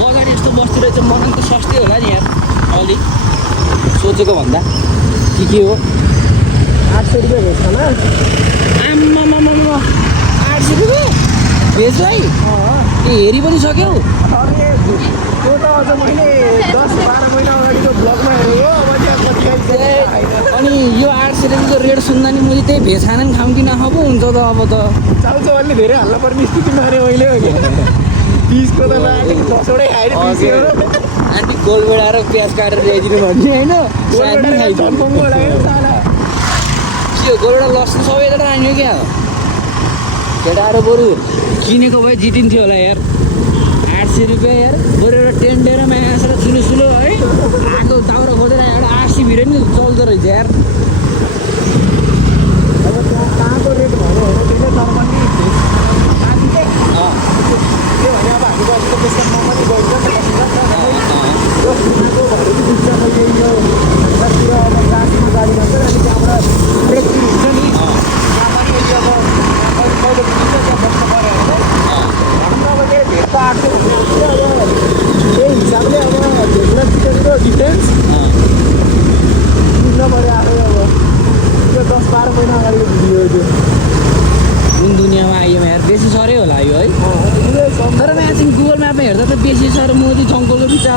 बजार यस्तो बस्ती रहेछ मनाङ त सस्तै होला नि यार अलिक सोचेको भन्दा के हो 800 रुपियाँ भेज खाना आम्मामामा 800 रुपियाँ भेजलाई ए हेरि पनि सक्यौ अरे त्यो त अझ मैले 10-12 महिना अगाडिको ब्लगमा हेरेँ हो अनि यो 800 रुपियाँको रेट सुन्दा नि मैले त्यही भेज खाना पनि खाऊँ कि नखाऊ हुन्छ त अब त चाउचाउले धेरै हल्ला पर्ने स्थितिमा अरे मैले हो कि 20 को त लाग्यो 10 वटै खाएर 20 हो आन्टी गोलबेडा र प्याज काटेर ल्याइदिनु भन्ने होइन के गोलबेडा लसुन सबै त आयो क्या केटाहरू बरु किनेको भए जितिन्थ्यो होला यार 800 रुपियाँ यार बरु एउटा टेन्डेर मासर ठुलो ठुलो है आगो दाउरा खोजेर एउटा 800 भित्र नि चल्दो रहेछ यार अब त्यहाँ कहाँको रेट भन्यो भने त्यसले नर्मल्ली के भने अब हामी बसेको त्यसको नर्मल्ली गइन्छ नि अब गाडीमा गाडी जान्छ अनि त्यहाँबाट ट्रेकिङ हुन्छ नि त्यहाँ पनि अहिले अब कहिले पुग्छ त्यहाँ बस्नु पऱ्यो भने हाम्रो अब त्यही भेट त आएको अब त्यही हिसाबले अब भेटलाई डिफ्रेन्स बुझ्नु पऱ्यो अब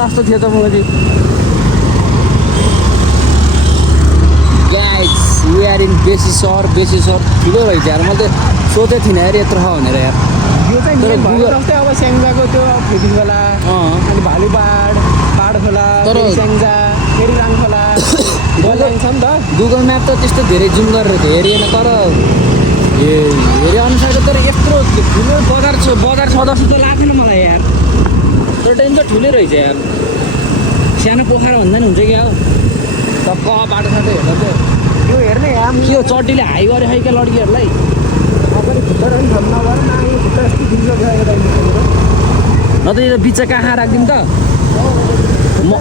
जस्तो थियो त मलाई गाइस वी आर इन बेसी सहर ठुलो रहेछ यार मैले त सोचेको थिइनँ यार यत्रो छ भनेर यार यो चाहिँ तर मेन भयो गुगल- जस्तै अब स्याङ्जाको त्यो फेदी खोला अनि भालुपाड पाड खोला तर- फेरि स्याङ्जा फेरि राङ खोला बल्याङ छ नि त गुगल म्याप त त्यस्तो धेरै जुम गरेर हेरिएन तर हेरे अनुसारको तर यत्रो ठुलो बजार छ जस्तो त लाग्थेन मलाई यार तर ट्रेन त ठुलै रहेछ यार सानो पोखरा भन्दा नि हुन्छ क्या हो टक्क बाटो साटो हेर्दा चाहिँ यो हेर्ने यहाँ के हो चड्डीले हाई गरे है क्या लड्कीहरूलाई पनि खुट्टा पनि थम नगर न यो खुट्टा यस्तो दिन्छ न त यो बिच कहाँ राखिदिउँ त म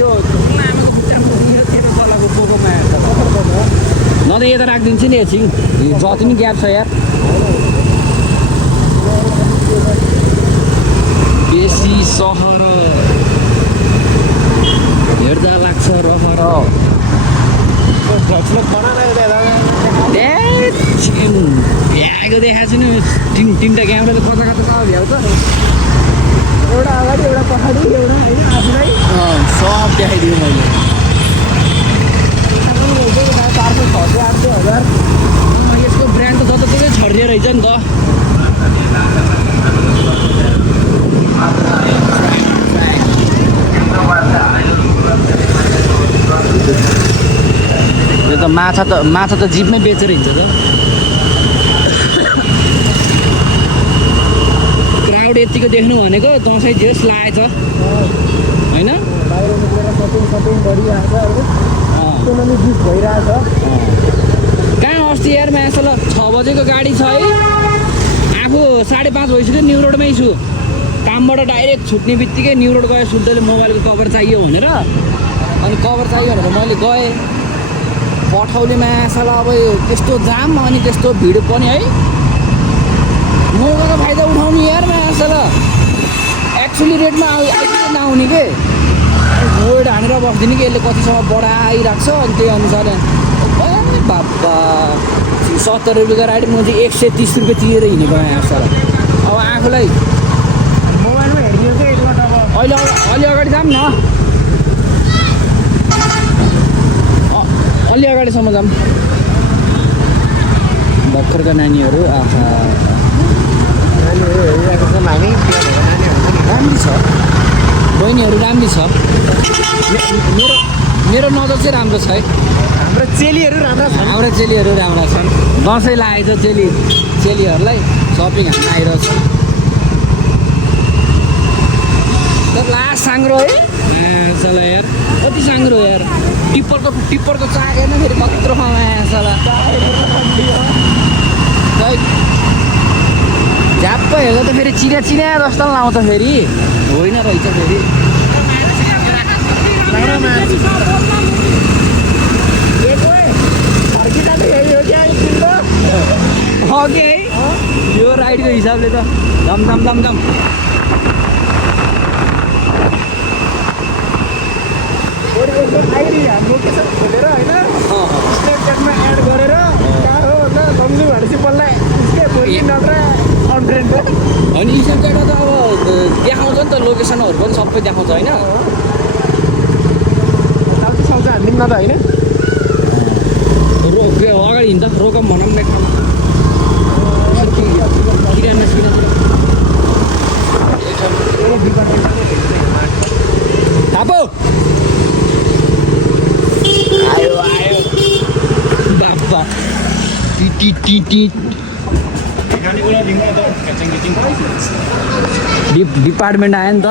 यो आमाको बिचमा गलाको पोकोमा न त यता राखिदिन्छु नि एकछिन जति नि ग्याप छ यार बेसी सहर हेर्दा लाग्छ रहर भ्याएको देखाएको छु नि तिनवटा क्यामेराले कता कता भ्याउँछ एउटा अगाडि एउटा पछाडि एउटा होइन आफूलाई सब देखाइदिएँ मैले 400 600 800 यसको ब्रान्ड त जताततै छरिदिए रहेछ नि त यो त माछा त जिपमै बेचेर हिँड्छ त क्राउड यतिको देख्नु भनेको दसैँ जेस लागेछ होइन बाहिर निक्लेर सपिङ गरिरहेको अँ। इकोनोमी बुक भइरहेछ कहाँ अस्ति यार म्यासल 6 बजेको गाडी छ है आफू 5:30 भइसक्यो न्यु रोडमै छु कामबाट डाइरेक्ट छुट्ने बित्तिकै न्यु रोड गएँ शुद्धले मोबाइलको कभर चाहियो भनेर अनि कभर चाहियो भनेर मैले गएँ पठाउले म्यासल अब त्यस्तो जाम अनि त्यस्तो भिड पनि है मौकाको फाइदा उठाउनु यार म्यासल एक्चुअली रेटमा आइपुग्यो नआउने के वेट हानेर बस्दिने कि यसले कतिसम्म बढाइरहेको छ अनि त्यही अनुसार बाबा 70 रुपियाँको राइड म चाहिँ 130 रुपियाँ तिरेर हिँडेको यहाँ सर अब आफूलाई मोबाइलमा हेरिदियो चाहिँ एकपल्ट अब अलि अगाडि जाऊँ न अलि अगाडिसम्म जाऊँ भर्खरका नानीहरू आहा नानीहरू हेरिरहेको छौँ हामी राम्री छ बहिनीहरू राम्री छ मेरो नजर चाहिँ राम्रो छ है हाम्रो चेलीहरू राम्रा छन् हाम्रा चेलीहरू राम्रा छन् दसैँ लागेछ चेलीहरूलाई सपिङ हान्न आइरहेछ लास्ट साङ्ग्रो है चल यार कति साङ्ग्रो यार टिप्परको चाक हेर्न फेरि कत्रो खाला झ्याप्प हेर्दा त फेरि चिना जस्तो पनि लाउँछ फेरि होइन रहेछ फेरि अघि है यो राइडको हिसाबले त दम आइडी हाम्रो लोकेसन खोलेर होइन स्न्यापच्याटमा एड गरेर कहाँ हो भन्दा सम्झु भनेपछि बल्ल उसकै भोलि नत्र अनट्रेन्ड अनि स्न्यापच्याटमा त अब देखाउँछ नि त लोकेसनहरू पनि सबै देखाउँछ होइन साउथ हान्दिउँ न त होइन अगाडि हिँड्दा रोकम भनौँ न किराना थापो आयो बाबा डिपार्टमेन्ट आयो नि त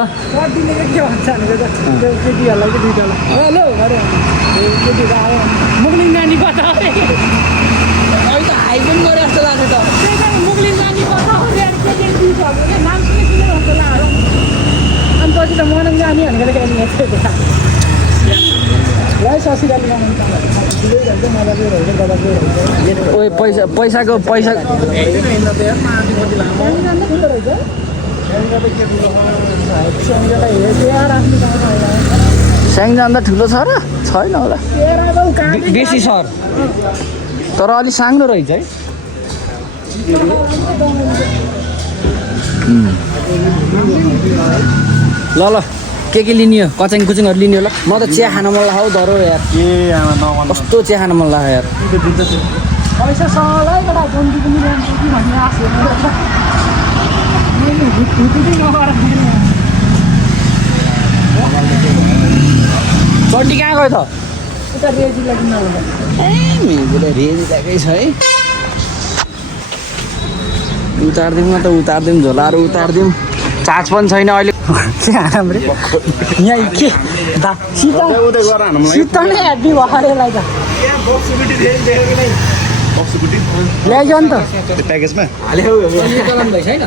दिने के भन्छ भनेको त केटीहरूलाई चाहिँ दुइटालाई हेलो अरे केटीहरू आयो मुगलिङ नानी कता अरे अहिले त हाई पनि गरे जस्तो लाग्छ त त्यही कारण मुगलिङ नानी कता अरे नाम पनि किन जस्तो लाग्यो अनि पछि त मनङ जाने भनेर लै ससिराली बनाउनु रहेछ मजाले रहेछ गजबले रहेछ ओए पैसाको पैसा स्याङ जाँदा ठुलो छ र छैन होला बेसी सर तर अलिक साङ्रो रहेछ है ल के लिने हो कचङ कुचङहरू लिने हो ल म त चिया खान मन लाग्यो दरो यार ए आमा नभन्नु कस्तो चिया खान मन लाग्यो यार पैसा सलाई बेटा जन्ती पनि ल्याउँछु कि भन्ने आश हेर्नु मैले हुटुटी नगर चड्डी कहाँ गयो त उता रेजीलाई किन्न होला ए मेरो रेजी लगाएकै छ है उतारिदिउँ न त उतारिदिउँ झोलाहरू उतारिदिउँ चार्ज पनि छैन अहिले के हानौँ रे यहाँ के शीत उतै गर हानौँ शीत नै हेर्ने भएरलाई त ल्याइज नि त प्याकेजमा छैन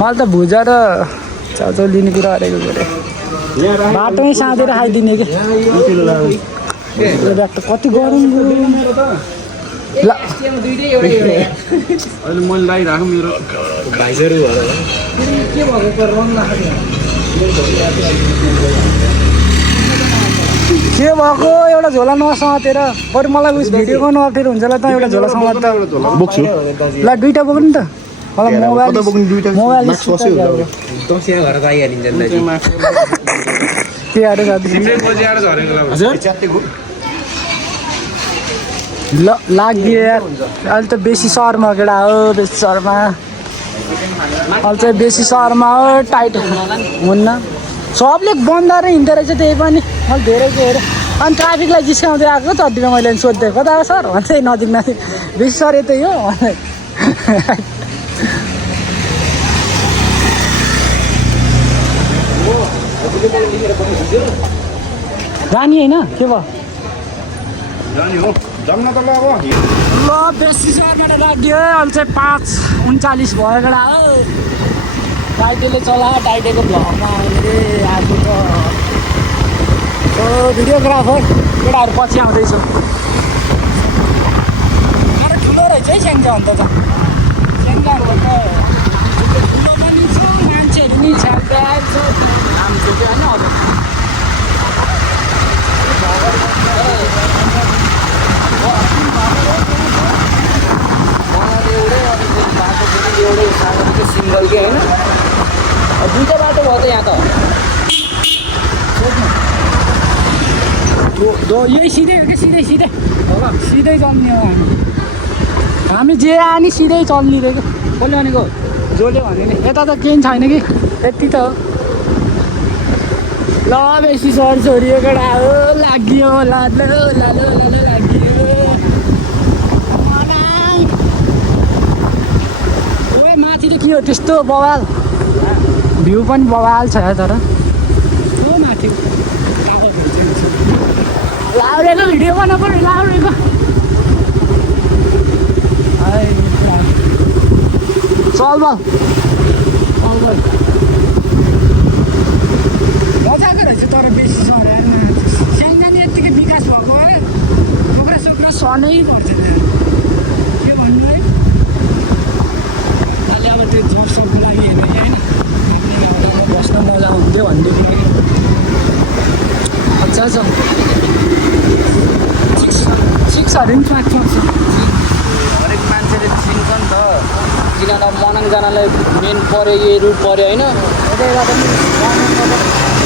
मैले त भुजा र चाउचाउ लिने कुरा गरेको गरे बाटोमै साँधेर खाइदिने कि ब्याग त कति गरौँ ल अहिले मैले लगाइराखेँ मेरो भाइजहरू के भएको रङ के भएको एउटा झोला नसमातेर बरु मलाई उस भिडियो गर्नु अप्ठ्यारो हुन्छ ल त एउटा झोला समात त बोक्छु ल दुइटा बोक्नु त मलाई मोबाइल मोबाइल के अरे साथी ल लाग्यो यार अहिले त बेसी सहरमा केटा हो बेसी सहरमा अहिले चाहिँ बेसी सहरमा हो टाइट हुन्न सबले बन्द गरेर हिँड्दो रहेछ त्यही पनि मैले धेरै के हेरेँ अनि ट्राफिकलाई जिस्काउँदै आएको चड्डीमा मैले सोध्दै कता हो सर भन्दै नजिक नजिक बेसी सर यतै हो रानी होइन के भयो ल बेसी सहरबाट लाग्यो अहिले चाहिँ 5:39 भयो केटा हो टाइटेले चला टाइटेको भ्लगमा अहिले आज त भिडियोग्राफर केटाहरू पछि आउँदैछ अरे ठुलो रहेछ है स्याङ्जा अन्त त स्याङ्जाहरू त ठुलो पनि छ मान्छेहरू नि छ्याप्दा छ नामको चाहिँ होइन हजुर एउटै सानो सिङ्गल के होइन दुईवटा बाटो भयो त यहाँ त यही सिधै हो क्या सिधै सिधै सिधै चल्ने हो हामी जे आयो नि सिधै चल्ने रहेछ कसले भनेको जसले भने नि यता त केही छैन कि यति त हो ल बेसी छोरी केटा हो लाग्यो लाग्यो ओए माथि त के हो त्यस्तो बवाल भ्यू पनि बवाल छ तर माथि लाउरेको भिडियो बनाउनु पऱ्यो लाउरेको चल बल मजाको रहेछ तर बेसी सर सानसानो यत्तिकै विकास भएको अरे टुक्रा सुक्रा सनै पर्छ के भन्नु है अहिले अब त्यो जबसबको लागि हेर्ने होइन बस्न मजा आउँथ्यो भनेदेखि अच्छा छ 6 पनि पाँच हरेक मान्छेले चिन्छ नि त किनभने मनाङ जानलाई मेन पऱ्यो यो रुट पऱ्यो होइन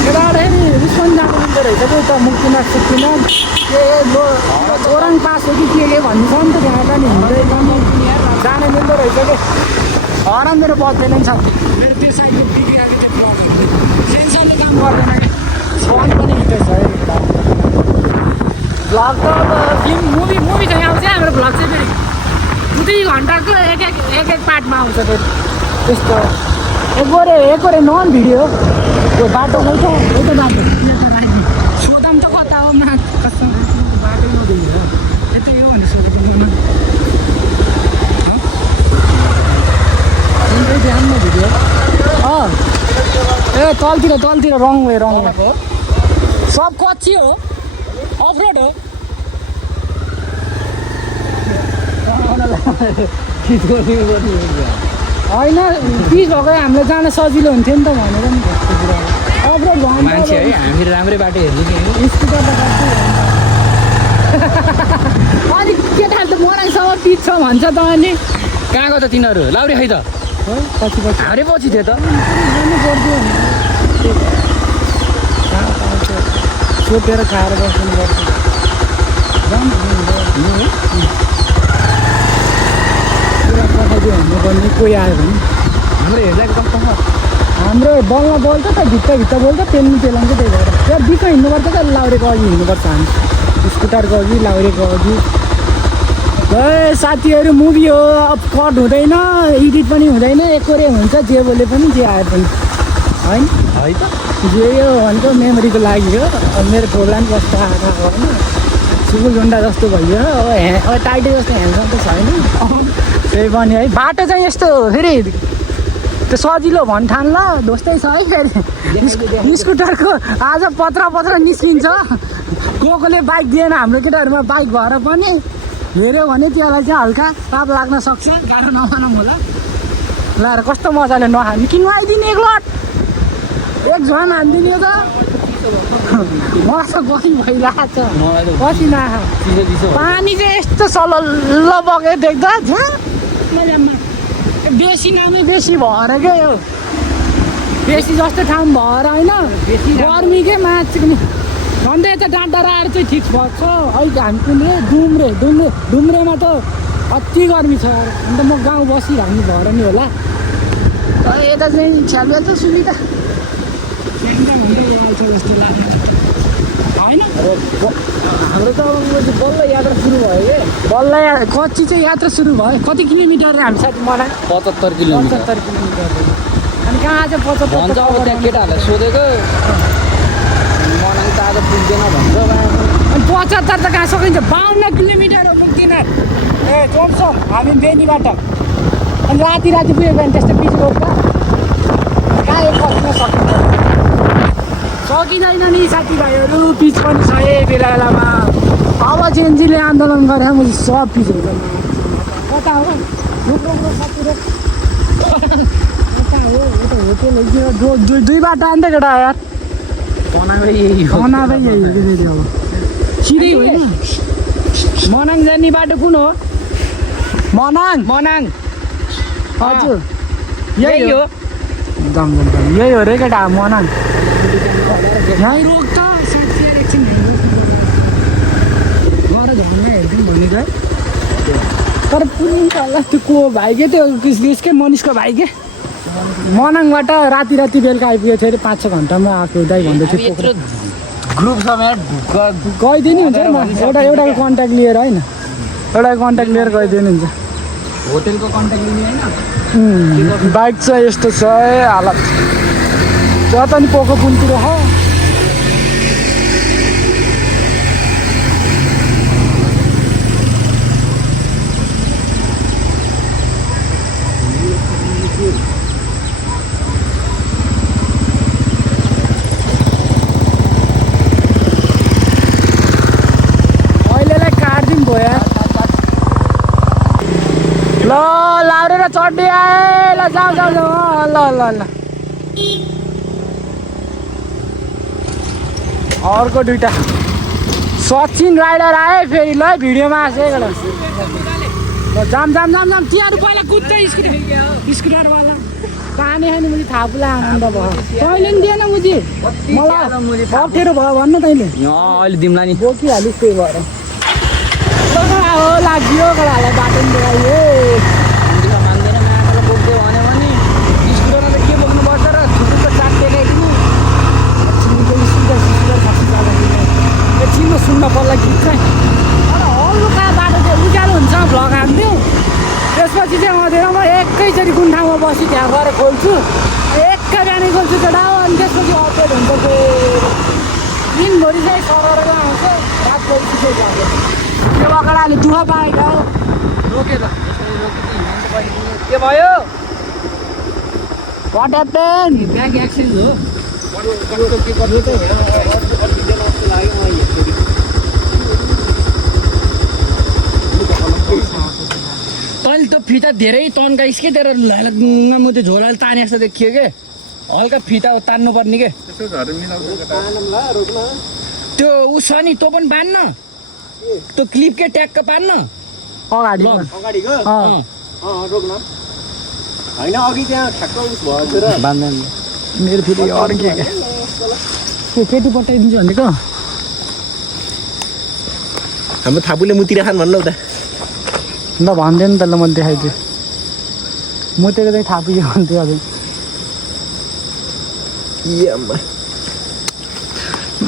यताबाट फेरि रिस्पन्स जानु मिल्दो रहेछ कि उता मुक्तिनाथ सुक्तिनाथ के जोराङ पास हो कि के भन्नु छ नि त त्यहाँ पनि हिँड्दै पनि जानु मिल्दो रहेछ कि हरान मेरो बज्दैन नि छ मेरो त्यो साइडको बिग्रिआएको त्यो ब्लकहरू सेन्सरले काम गर्दैन कि फोन पनि हिँड्दैछ है भ्लग त अब फिल्म मुभी चाहिँ आउँछ हाम्रो भ्लग चाहिँ फेरि 2 घन्टाको एक पार्टमा आउँछ फेरि त्यस्तो एक नन भिडियो त्यो बाटो गएको बाटो सोधौँ त कता हो मा कस्तो बाटो नदेखेर यतै हो भने सोधेको ध्यान न भिडियो ए तलतिर रङ वे सब कच्ची हो अफ रोड हो होइन पिच भएको हामीलाई जान सजिलो हुन्थ्यो नि त भनेर नि अफ रोड भयो मान्छे है हामी राम्रै बाटो हेर्नु कि स्कुटर त अलिक केटाहरू त मराइसम्म पिच छ भन्छ त अनि कहाँ गयो त तिनीहरू लाउरे खै त पछि हाम्रै पछि थियो त जानु पर्यो सोतेर खाएर बस्नुपर्छ पुरा पठाइदियो भन्नुपर्ने कोही आयो भने हाम्रो हेर्दा एकदम कहाँ हाम्रो बलमा बोल्छ त भित्ता बोल्छ पेल्नु पेलाउँछ त्यही भएर त्यहाँ बिचमा हिँड्नुपर्छ त लाउरेको अघि हिँड्नुपर्छ हामी स्कुटरको अघि लाउरेको अघि ए साथीहरू मुभी हो अब कट हुँदैन एडिट पनि हुँदैन एकोरे हुन्छ जे बोले पनि जे आए पनि होइन है त जे यो भनेको मेमोरीको लागि हो अब मेरो प्रोग्राम कस्तो आएको होइन सुकुल झुन्डा जस्तो भइयो अब टाइटे जस्तो ह्यान्डसम त छैन त्यही पनि है बाटो चाहिँ यस्तो फेरि त्यो सजिलो भन्ठान ल दोस्तै छ है फेरि स्कुटरको आज पत्र निस्किन्छ कोले बाइक दिएन हाम्रो केटाहरूमा बाइक भएर पनि हेऱ्यो भने त्यसलाई चाहिँ हल्का ताप लाग्न सक्छ गाह्रो नमानौँ होला लाएर कस्तो मजाले नखाने किन आइदिने एक लट एक झन हानिदिने त मलाई त गरी भइरहेको छ पसिना पानी चाहिँ यस्तो सलल्ल बगेको देख्दा बेसी नामै बेसी भएर क्या यो बेसी जस्तो ठाउँ भएर होइन गर्मीकै माथि पनि झन्डै यता डाँडा आएर चाहिँ ठिक भएको छ अहिले हामी कुनै डुम्रेमा त अति गर्मी छ अन्त म गाउँ बसिरहनु भएर नि होला यता चाहिँ छ्यालुवा त सुविधा जस्तो लाग्यो होइन हाम्रो त अब बल्ल यात्रा सुरु भयो कि बल्ल कति चाहिँ यात्रा सुरु भयो कति किलोमिटर हामी साथी मलाई 75 किलोमिटर अनि कहाँ चाहिँ 75 भन्छ अब त्यहाँ केटाहरूलाई सोधेको मनाङ त आज पुग्दैन भन्छ अनि 75 त कहाँ सकिन्छ 52 किलोमिटर हो पुग्दिन ए जोड्छ हामी बेनीबाट अनि राति पुग्यो भने त्यस्तो पिच रोक्दा कहाँ एक बस्न सकिन्छ सकिँदैन नि साथीभाइहरू पिच पनि छ बेला बेलामा अब जेएनजीले आन्दोलन गरे मैले सब पिच हुन्छ कता हो कता हो यता होटेल दुई बाटो अन्त केटा यार बनाबै यही हो बनाबै यही हो कि अब सिधै होइन मनाङ जाने बाटो कुन हो मनाङ हजुर यही हो दम यही हो रे केटा मनाङ यहीँ रोक त साथी एकछिन गएर झन्डा हेरिदिउँ भनेको है तर पुगिन्छ होला त्यो को भाइ के त्यो किसकै मनिषको भाइ के मनाङबाट राति बेलुका आइपुगेको थियो अरे 5-6 घन्टामा आएको दाइ भन्दै थियो ग्रुप छ गइदियो नि हुन्छ एउटाको कन्ट्याक्ट लिएर होइन एउटाको कन्ट्याक्ट लिएर गइदियो नि हुन्छ होटेलको कन्ट्याक्ट लिने होइन बाइक चाहिँ यस्तो छ है हालत जता नि पोको पुलतिर हो अहिलेलाई काट्दिउँ भयो ल लाउरेर चढ्दै आए ल जाऊ ल अर्को दुइटा सचिन राइडर आए फेरि ल भिडियोमा आएको ल जाम तिहार पहिला कुद्दै स्कुटरवाला पानी खाने मुझे थाहा पुला आनन्द भयो तैँले नि दिएन मुझे मलाई अप्ठ्यारो भयो भन्न तैँले अहिले दिउँला नि बोकिहालिस् त्यही भएर हो लाग्यो कडालाई बाटो नि देखाइयो मान्दैन माटोलाई बोक्दै भन्यो भने स्कुटरमा त के बोक्नुपर्छ र छुटुक्क चाट देखाइदिनु एकछिनमा सुन्न पर्ला गीत चाहिँ अन्त हल्का बाटो चाहिँ उज्यालो हुन्छ भ्लग हान्थ्यो त्यसपछि चाहिँ अँधेर म एकैचोटि कुन ठाउँमा बसी त्यहाँ गएर खोल्छु एकै बिहानै खोल्छु केटा हो अनि त्यसपछि अपडेट हुन्छ दिनभरि चाहिँ सरर आउँछ रातभरि पिछै जान्छ त्यो अगाडि दुःख पाएका हो रोकेर के भयो वाट ह्यापेन ब्याग एक्सचेन्ज हो तैँले त फिता धेरै तन्का के तेरो म त्यो झोलाले ताने जस्तो देखियो के हल्का फिता तान्नु पर्ने के त्यो ऊ छ नि तँ पनि बान्न त्यो क्लिप के ट्यागको पार्न अगाडि रोक्न होइन अघि त्यहाँ ठ्याक्क उस भयो र मेरो फेरि अरू के केटी पठाइदिन्छु भनेको हाम्रो थापुले मुतिराखन् भन्नु उता ल भन्दै नि त ल मैले देखाइदिएँ मुतेको चाहिँ थापियो भन्थ्यो हजुर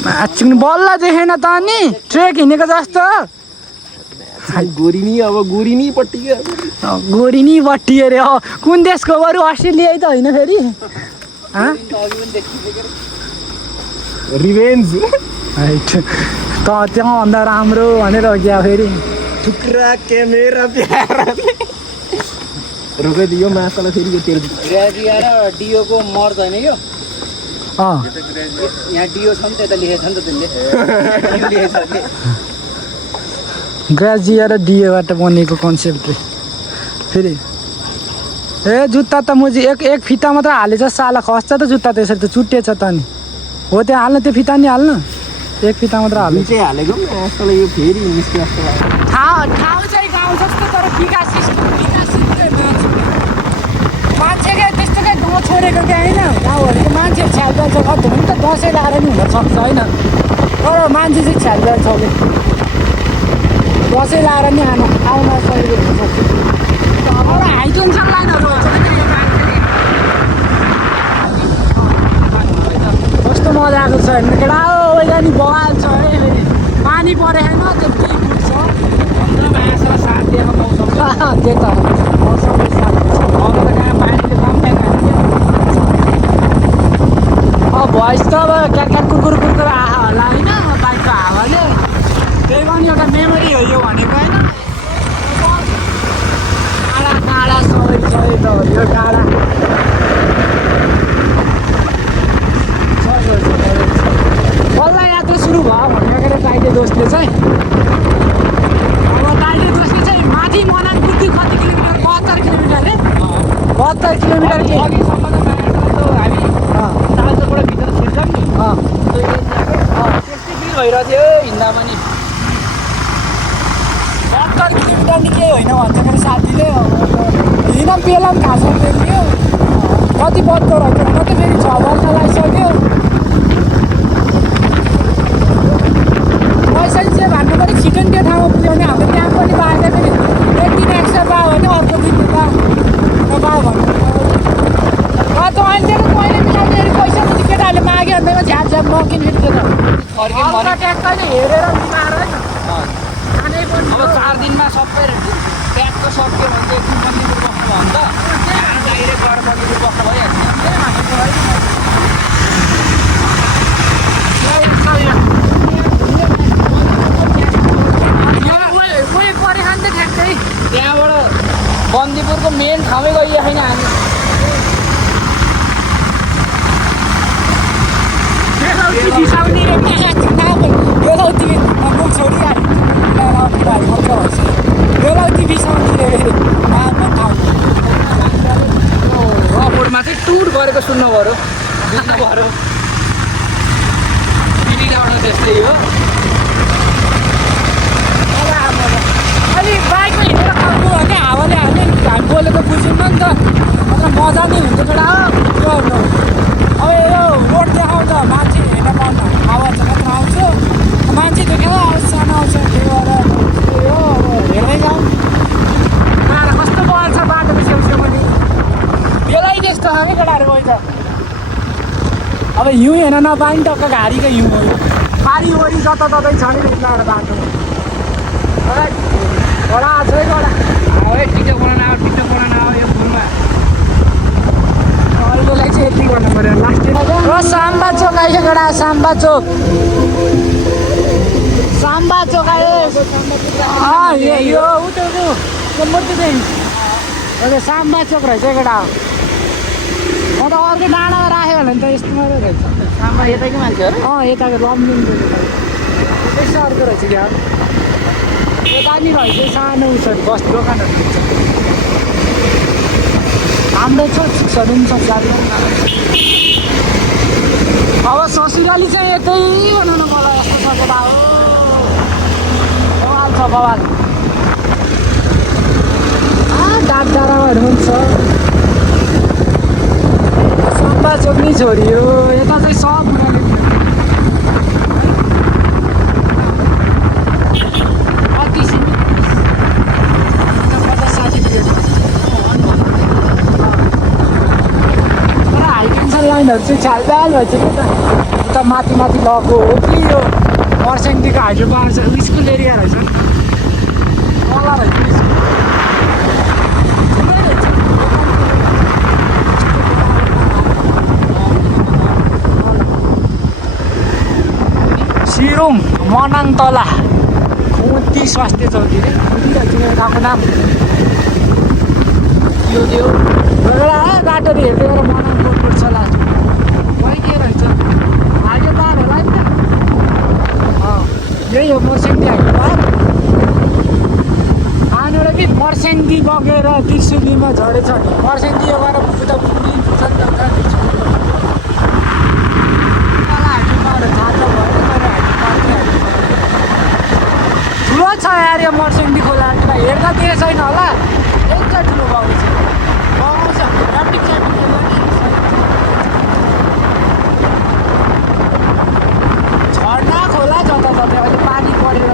माछिक्नु बल्ल देखेन त अनि ट्रेक हिँडेको जस्तो गोरिनी बट्टी अरे कुन देशको बरु अस्ट्रेलिया त होइन फेरि रिभेन्ज त त्योभन्दा राम्रो भनेर हो क्या फेरि टुक्रा क्यामेरा प्यारा रोकिदियो माछालाई फेरि यो तेल ग्रेजिया र डियोको मर्ज होइन यो अँ यहाँ डियो छ नि त्यता लेखेको छ नि त त्यसले ग्रेजिया र डिएबाट बनेको कन्सेप्ट रे फेरि ए जुत्ता त मुजी एक फिता मात्र हालेछ साला खस्छ त जुत्ता त्यसरी त चुट्टिएछ त नि हो त्यो हाल्नु त्यो फिता नि हाल्नु एक फिता मात्र हाल्नु चाहिँ हालेको माछालाई यो फेरि निस्क्यो जस्तो लाग्यो ठाउँ चाहिँ गाउँ जस्तो तर विकास मान्छेले त्यस्तो चाहिँ गाउँ छोडेको क्या होइन गाउँहरूको मान्छे छ्यालबेल छ कति हुनु त दसैँ लाएर नि हुनसक्छ होइन तर मान्छे चाहिँ छ्यालबेल छ कि दसैँ लाएर नि आउन सजिलो हुनसक्छ तर हाइटेन्सन लाइनहरू हुन्छ कस्तो मजाको छ हेर्नु केटा ओइला नि बगाल छ है फेरि पानी परेन त्यो छ माछा साथ दिएको मौसम त्यही त मौसमले साथ दिन्छ। अब त कहाँ पानीले कम्ती भोइस त अब क्याट कुकुर आहा होला होइन बाइकको हावाले त्यही पनि एउटा मेमोरी हो यो भनेको होइन डाँडा सबै छ त यो डाँडा बल्ल यात्रा सुरु भयो भनेको के अरे टाइटे दोस्तले चाहिँ अब टाइटे दोस्तले चाहिँ माथि मनाङ पुग्दै कति किलोमिटर 72 किलोमिटर अरे 72 किलोमिटर के अघिसम्म त हामी तालचोकबाट भित्र छिर्छौँ नि त्यस्तै फिल भइरहेको थियो हिँड्दा पनि 72 किलोमिटर नि केही होइन भन्छ मेरो साथीले हिँड पेलाम घाँस पेलियो कति बद्दो रहेछ भने त फेरि 6 बल्ल लगाइसक्यो पैसा चाहिँ भन्नु पऱ्यो छिटो नि त्यो ठाउँमा पुग्यो भने हाम्रो त्यहाँ पनि पाएन फेरि एक दिन एक्स्ट्रा पायो भने अर्को दिन नपायो भन्नु त अहिले मिलाउँदाखेरि पैसा पनि केटाहरूले माग्यो अन्त झ्याप नकिन् फेरि त्यो त ट्याक्कले हेरेर बिमार है अब 4 दिनमा सबै प्याक त सक्यो भने चाहिँ एकदिन बन्दीपुर बस्नु भयो भने त डाइरेक्ट गएर बन्दीपुर बस्नु भइहाल्छ त्यहाँबाट बन्दीपुरको मेन ठाउँमै गइयो छैन हामी रफोडमा चाहिँ टुर गरेको सुन्नु पऱ्यो बुझ्नु पऱ्यो टिभीबाट त्यस्तै हो अलि बाइकमा हिँडेर खानु भने हावाले हाल्ने हामी बोलेको बुझ्नु नि त अन्त मजा नै हुन्छ केटा हो अब यो रोड देखाउँदा मान्छे हेर्न पाउँदा हावा चाहिँ आउँछ मान्छे देखेर आउँछ सानो आउँछ त्यही भएर यो अब हेर्दै जाउँ कस्तो बल्छ बाटोको छेउछेउमा बेलै त्यस्तो छ कि केटाहरू गइ त अब हिउँ हेर्न नपाए नि टक्क घारीको हिउँ हो पारिवरि जताततै छ नि एउटा बाटोमा घोडा छ है घोडा टिकटक बनाउन आयो यो फुलमा अहिलेलाई चाहिँ यति गर्नु पऱ्यो लास्ट साम्बा चोक आइसक्यो केटा साम्बा चोक आयो यो उठ्यो त्यो मूर्ति चाहिँ साम्बा चोक रहेछ केटा म त अर्को डाँडामा राख्यो भने त यस्तो मात्रै रहेछ साम्बा यतैको मान्छे हो यताको लम्बिङ त्यस्तो अर्को रहेछ क्या यता नि रहेछ सानो उसहरू बस दोकानहरू हाम्रो छ सिक्सहरू पनि छ अब ससुराली चाहिँ यतै बनाउनु पर्ला जस्तो छ केटा हो बवाल छ बवाल डाँडाहरू पनि छ साम्बा चोक नि छोडियो यता चाहिँ सब चाहिँ छालबाल भएछ कि त उता माथि माथि लगेको हो कि यो मर्स्याङदेखिको हाइड्रो पावर स्कुल एरिया रहेछ नि तल रहेछ सिरुम मनाङ तला खुँती स्वास्थ्य चौकी रे तिम्रो ठाउँको नाम यो त्यो एउटा बाटो हेर्दै गरेर मनाङ रोड छ लास्ट खै के रहेछ हाइड्रो पावर होला नि त यही हो मर्स्याङदी हाइड्रो पावर आनेर कि मर्स्याङदी बगेर त्रिशुलीमा झरेछ नि मर्स्याङदी यो गएर उता पुग्छ नि त हाइड्रो पावर थाहा त भएन तर ठुलो छ यार यो मर्स्याङदी खोला हेर्दा दिएको छैन होला एकदम ठुलो गाउँ छ गाउँ छ राफ्टिङ झर्ना खोला जताततै अहिले पानी परेर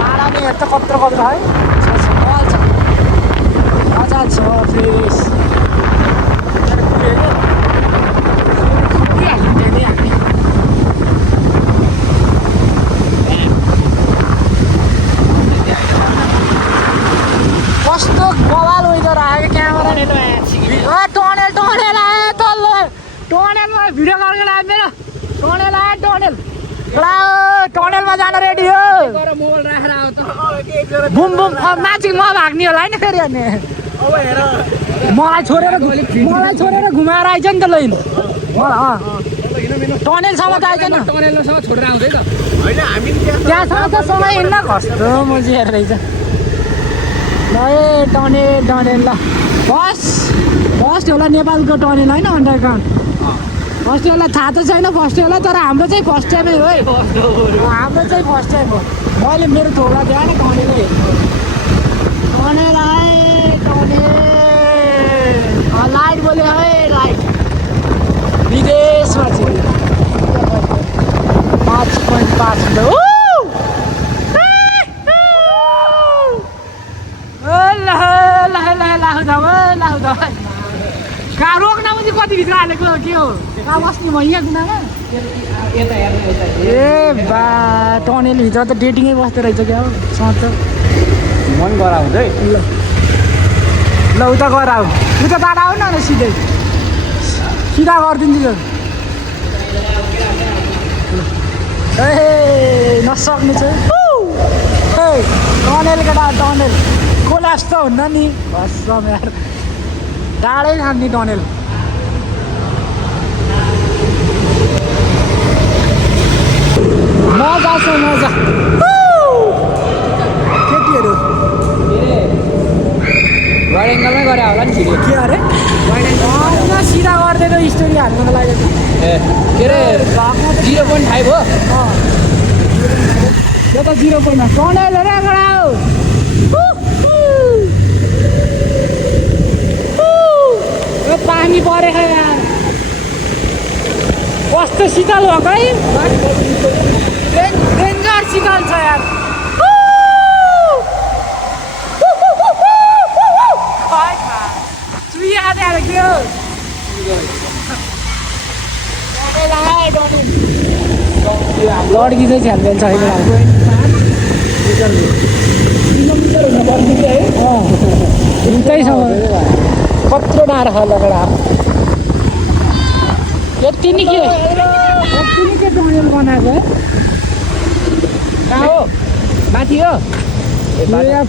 नालाले हेर्दा कत्रो कत्रो है मल छ मजा छ फ्रेस कस्तो बवाल वेदर आयो क्यामेरा टनेल टनेल आयो तल टनेलमा भिडियो गरेर आयो मेरो टनेल आयो टनेल टनेलमा जान रेडी हो मोबाइल राखेर आऊ त बुम बुम माथि म भाग्ने होला होइन फेरि अनि मलाई छोडेर घुमाएर आइज नि त लैन टनेलसम्म त आइज न टनेलसम्म छोडेर आउँदै त त्यहाँसम्म त समय हिँड्न कस्तो मजी हेरेर रहेछ ल ए टनेल टनेल ल फर्स्ट होला नेपालको टनेल होइन अन्डरग्राउन्ड फर्स्ट होला थाहा त छैन फर्स्ट होला तर हाम्रो चाहिँ फर्स्ट टाइमै हो है हाम्रो चाहिँ फर्स्ट टाइम हो मैले मेरो थोला दिएँ नि टनेल टनेल आए टनेल लाइट बोल्यो है लाइट विदेशमा चाहिँ 5.5 कहाँ रोक्न पनि कति भित्र हालेको के हो कहाँ बस्ने म यहाँ कुनामा ए बा टनेलभित्र त डेटिङै बस्दो रहेछ क्या हो सच मन गराउँछ है ल उता गर आऊ उता टाढा आऊ न सिधै सिधा गरिदिन्छु त ए नसक्ने चाहिँ टनेल केटा टनेल कोलास त हुन्न नि भसम यार टाढै खाने टनेल मजा छ मजा केटीहरू वाइड एङ्गलमै गरे होला नि छिटो के अरे होइन सिधा गरिदिएको स्टोरी हाल्नुको लागि ए के अरे 0.5 हो यो त 0.5 टनेल रे गडा पानी परेको यार कस्तो शीतल भएको है डेन्जर शीतल छ यार के हो लड्की चाहिँ छ्याम्पियन छ उतैसम्म कत्रो डाँडा छ लगडा यति नि के टनेल बनाएको है कहाँ हो माथि हो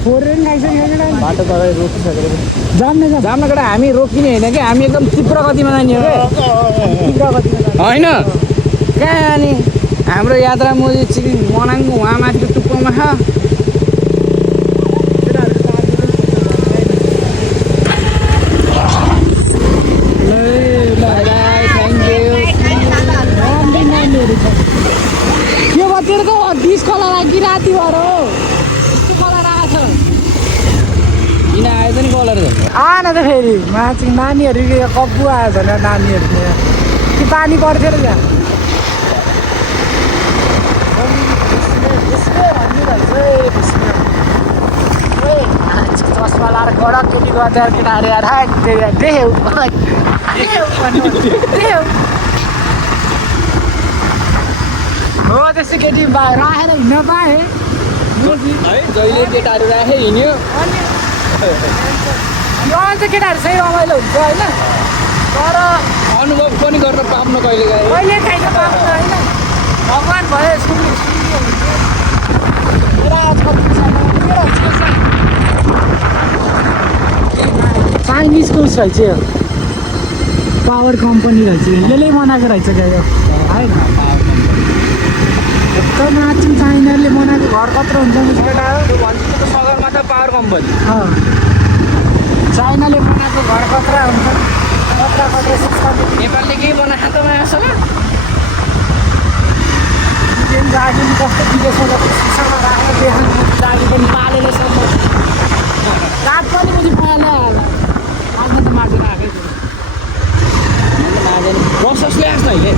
फोर रेन खाइसक्यो बाटो तपाईँ रोकिसकेको जाम्ने जाम्न केटा हामी रोकिने होइन कि हामी एकदम तीव्र गतिमा जाने हो क्या होइन कहाँ जाने हाम्रो यात्रा मोजी चाहिँ मनाङको उहाँ माथिको टुप्पोमा छ तेरो त 20 कलर कि राति भएर हो यस्तो कलर आएको छ किन आएछ नि कलर आएन त फेरि माथि नानीहरू कब्बु आयो झन् नानीहरू कि पानी पर्थ्यो र त्यहाँ चस्मा लाएर कडक केटी गएर केटाहरू त्यस्तो केटी राखेर हिँड्न पाएँ है जहिले केटाहरू राखे हिँड्यो अनि यो त केटाहरू चाहिँ रमाइलो हुन्छ होइन तर अनुभव पनि गर्न पाउनु कहिले काहीँ कहिले काहीँ त पाउँछ होइन भगवान् भयो चाइनिजको उस रहेछ यो पावर कम्पनी रहेछ यसले बनाएको रहेछ क्या यो है त नाच्नु चाइनाले बनाएको घर कत्रो हुन्छ केटा सगरमाथा पावर कम्पनी चाइनाले बनाएको घर कत्रा हुन्छ कत्रा नेपालले केही बनाएको त मायासँग गाडी कस्तो विदेशमा सिसामा राखेर देखाउनु गाडी पनि पालेर सम्म काठ पनि मुझी पाले आज त माथि राखेको प्रशस्ले आएको अहिले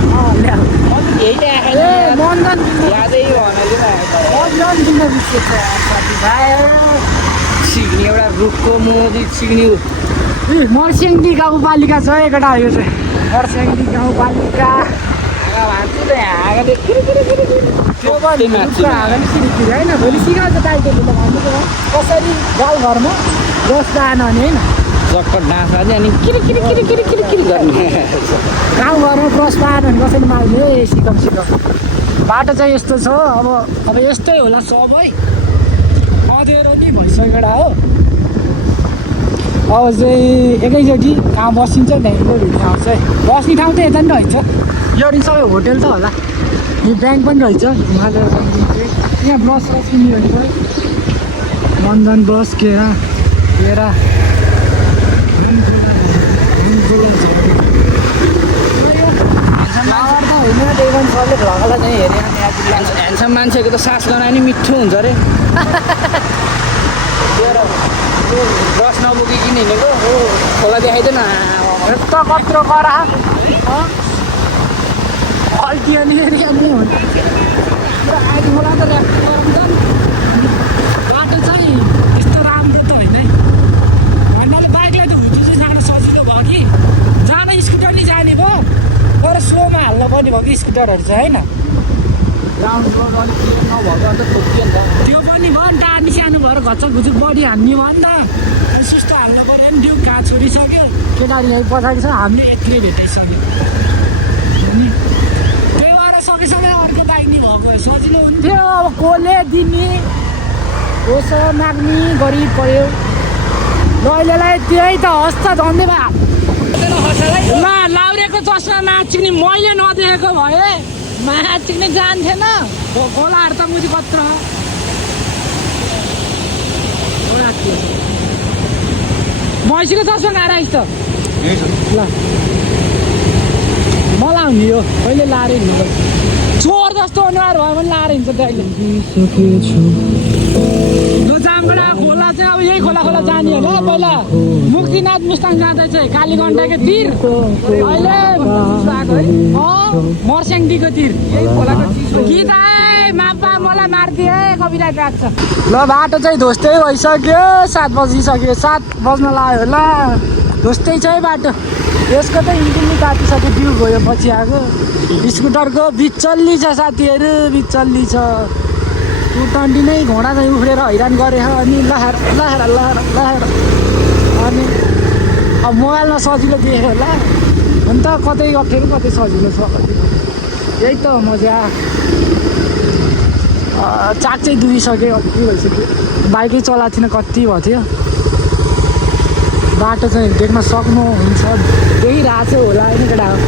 यही ल्याएको मन्दन यादै मन्दन दिन बिर्सेछ साथीभाइ सिक्ने एउटा रुखको मोदी सिक्ने मर्स्याङ्दी गाउँपालिका छ एकवटा यो चाहिँ मर्स्याङ्दी गाउँपालिका त्यो पनि हाँगनी किरिकिरी होइन भोलि सिकाउँछ टाइटलले त भन्नु कसरी गाउँघरमा रस दान भने होइन चक्कर डाँसा चाहिँ अनि किरिकिरी किरिकिरी किरिकिरी गर्ने गाउँघरमा ब्रस पाएन भने कसैले माग्ने सिकाउँ बाटो चाहिँ यस्तो छ अब यस्तै होला सबै अँध्यारो नि भइसकेको हो अब चाहिँ एकैचोटि कहाँ बसिन्छ त्यहीँको भिडियो आउँछ बस्ने ठाउँ त यता नि रहेछ यो दिन सबै होटेल त होला यो ब्याङ्क पनि रहेछ हिमालय यहाँ ब्रस किन्यो भने पऱ्यो मन्दन ब्रस केरा ह्यान्डसम मान्छेको त सास गनाए नि मिठो हुन्छ अरे ब्रस नबोकिकन हिँडेको खोला देखाइदिएन यस्तो कत्रो करा अल्टी अनि हुन्छ खोला त बाटो चाहिँ त्यस्तो राम्रो त होइन है भन्नाले बाइकलाई त हुँदो चाहिँ जान सजिलो भयो कि जान स्कुटर नि जाने भयो तर स्लोमा हाल्नु पर्ने भयो कि स्कुटरहरू चाहिँ होइन ग्राउन्ड फ्लोर अलिक क्लियर नभएको अन्त ठोकियो नि त त्यो पनि भयो नि टाढी सानो भएर घचक घुचुक बडी हान्ने भयो नि त अनि सुस्तो हाल्नु पऱ्यो नि ड्युक कहाँ छोडिसक्यो केटाहरू यहीँ पठाएको छ हामीले एक्लै भेटिसक्यो त्यही भएर सकेसम्म अर्को बाइक नि भएको सजिलो हुन्थ्यो अब कसले दिने कसो माग्ने गरिब पऱ्यो ल अहिलेलाई त्यही त हस् त धन्यवाद ल लाउरेको चस्मा नाचिक्ने मैले नदेखेको भए नाचिक्ने जान्थेन खोलाहरू त मुझी कत्रो मैसीको चस्मा गाएर आइस् त ल मलाई हुने यो कहिले लाएर हिँड्नु चोर जस्तो अनुहार भयो भने लाएर हिँड्छ अहिले यो जामगढा खोला चाहिँ अब यही खोला जाने होला पहिला मुक्तिनाथ मुस्ताङ जाँदा चाहिँ कालीगण्डाको तिर अहिले मर्स्याङ्दीको तिर यही खोलाको गीत आए मापा मलाई मारिदिए कविराज राख्छ ल बाटो चाहिँ ध्वस्तै भइसक्यो 7 बजिसक्यो 7 बज्न लाग्यो होला ध्वस्तै छ है बाटो यसको त इन्जिन नि तातिसक्यो बिउ गयो पछि आएको स्कुटरको बिचल्ली छ साथीहरू बिचल्ली छ टुटन्डी नै घोडा चाहिँ उफ्रेर हैरान गरेछ अनि लहर अनि अब मोबाइलमा सजिलो देखेँ होला अन्त कतै अप्ठ्यारो कतै सजिलो छ यही त मजा चाक चाहिँ दुबिसक्यो कति भइसक्यो बाइकै चलाएको थिइनँ कति भएको थियो बाटो चाहिँ देख्न सक्नुहुन्छ देखिरहेको छ होला होइन केटाहरू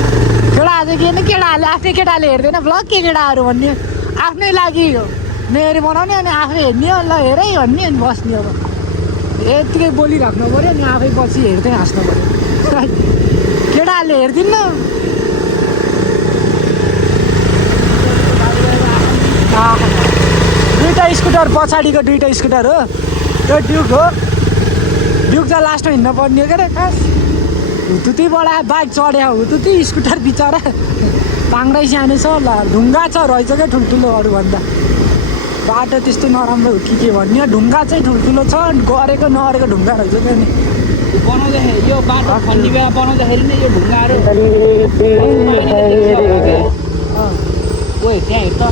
चाहिँ के केटाहरूले आफ्नै केटाले हेर्दैन ब्लग के केटाहरू भन्ने आफ्नै लागि मेरी बनाउने अनि आफै हेर्ने ल हेरै भन्ने अनि बस्ने अब यत्तिकै बोलिराख्नु पऱ्यो अनि आफै पछि हेर्दै हाँस्नु पऱ्यो केटाहरूले हेरिदिन्न दुईवटा स्कुटर पछाडिको दुईवटा स्कुटर हो त्यो ड्युक हो ड्युक चाहिँ लास्टमा हिँड्नु पर्ने हो क्या अरे खास हुतुती बडा बाइक चढ्यो हुतुती स्कुटर बिचरा पाङ्रै सानो छ ल ढुङ्गा छ रहेछ क्या ठुल्ठुलो अरूभन्दा बाटो त्यस्तो नराम्रो हो कि के भन्ने ढुङ्गा चाहिँ ठुल्ठुलो छ गरेको नगरेको ढुङ्गा रहेछ क्या नि बनाउँदाखेरि यो बाटो खन्ने बेला बनाउँदाखेरि नै यो ढुङ्गाहरू ओइ त्यहाँ हेर त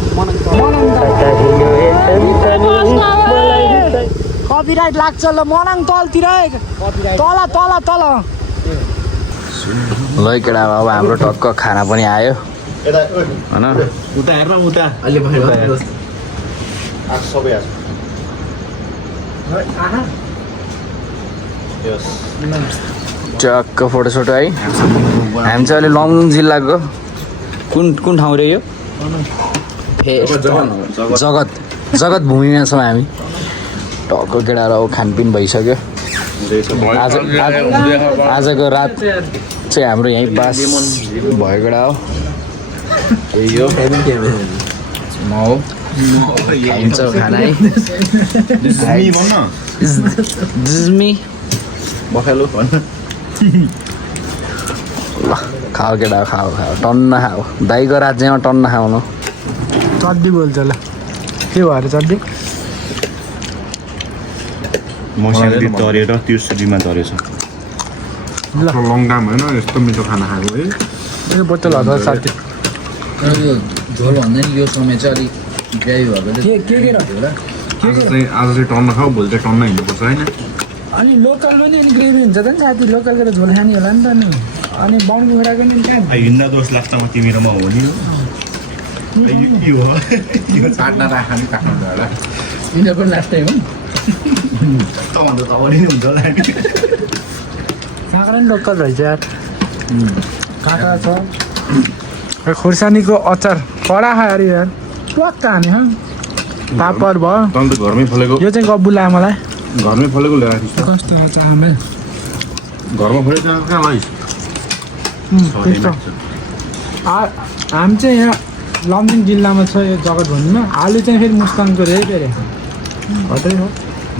कपिराइट लाग्छ ल मनाङ तलतिर तल तल तल ल केटा अब हाम्रो टक्क खाना पनि आयो होइन उता हेर्न उता अलि भयो सबै टक्क फोटोसोटो है हामी चाहिँ अहिले लमजुङ जिल्लाको कुन ठाउँ रे यो जगत भूमिमा छौँ हामी टक्क केटाहरू अब खानपिन भइसक्यो आजको रात चाहिँ हाम्रो यहीँ बास भएको केटा हो यही हो म हो खाइन्छ खाना है जिस्मी बफेलो ल खाऊ केटा खाऊ टन्न खाऊ दाइको राज्यमा टन्न खाउनु चड्डी बोल्छ ल के भएर चड्डी मसिनो तरेर तिर्सुलीमा तरेछ ल लङगाम होइन यस्तो मिठो खाना खाएको है यो बोतल हजार साथी यो झोल भन्दा नि यो समय चाहिँ अलिक ग्रेभी भएको आज चाहिँ टन्न खाऊ भोलि चाहिँ टन्न हिँड्नुपर्छ होइन अनि लोकल पनि अनि ग्रेभी हुन्छ त नि साथी लोकलको त झोल खाने होला नि त नि अनि बाहुन कुखुराको नि कहाँ हिँड्न दोष लाग्छ म तिमी र म हो नि यो चाट्न राख्न काट्नु होला यिनीहरूको लास्ट टाइम हो तँभन्दा त अगाडि नै हुन्छ होला काँक्रा नि लोकल रहेछ यार काँक्रा छ खुर्सानीको अचार कडा खायो अरे यार प्वाक्क हाने पापड भयो तँ त घरमै फलेको यो चाहिँ गब्बु लाग्यो मलाई घरमै फलेको ल्याएको थिएँ कस्तो चामल घरमा फलेको कहाँ लगाइस् हामी चाहिँ यहाँ लमजुङ जिल्लामा छ यो जगत भन्नुमा आलु चाहिँ फेरि मुस्ताङको रे फेरि घटै हो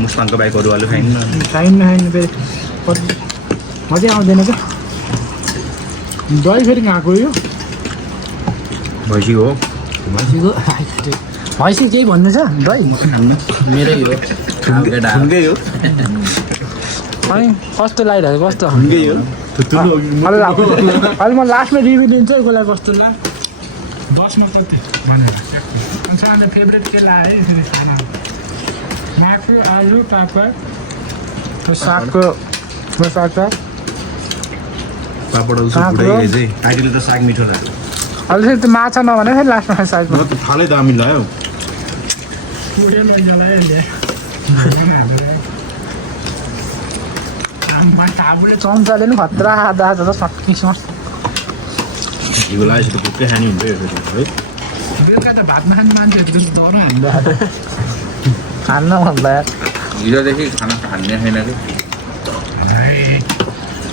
मुस्ताङको बाइक अरू आलु खाइन्न खाइन्न फेरि मजै आउँदैन क्या दही फेरि कहाँको यो भैँसीको हो भैँसी केही भन्दैछ दही मेरै हो केटा ठुङ्गै हो अनि कस्तो लागिरहेको कस्तो ठुङ्गै हो अहिले म लास्टमा रिभ्यू दिन्छु है कसलाई कस्तो लाग्यो 10मा कति भनेर अनि सानो फेभरेट के लाग्यो है खाना मासु आलु पापड सागको अचार पापडहरू सब बुढाइ चाहिँ आइडीले त साग मिठो लाग्यो अहिले फेरि त्यो माछा नभने फेरि लास्टमा साइजमा म त फालै दामी लाग्यो चम्चाले पनि खतरा खाँदा आज त सकिसक्छ घिउ लगाएपछि त भुक्कै खाने हुन्छ है बेलुका त भात नखाने मान्छेहरू त डर हामीलाई खान्न भन्दा हिजोदेखि खाना खाने छैन कि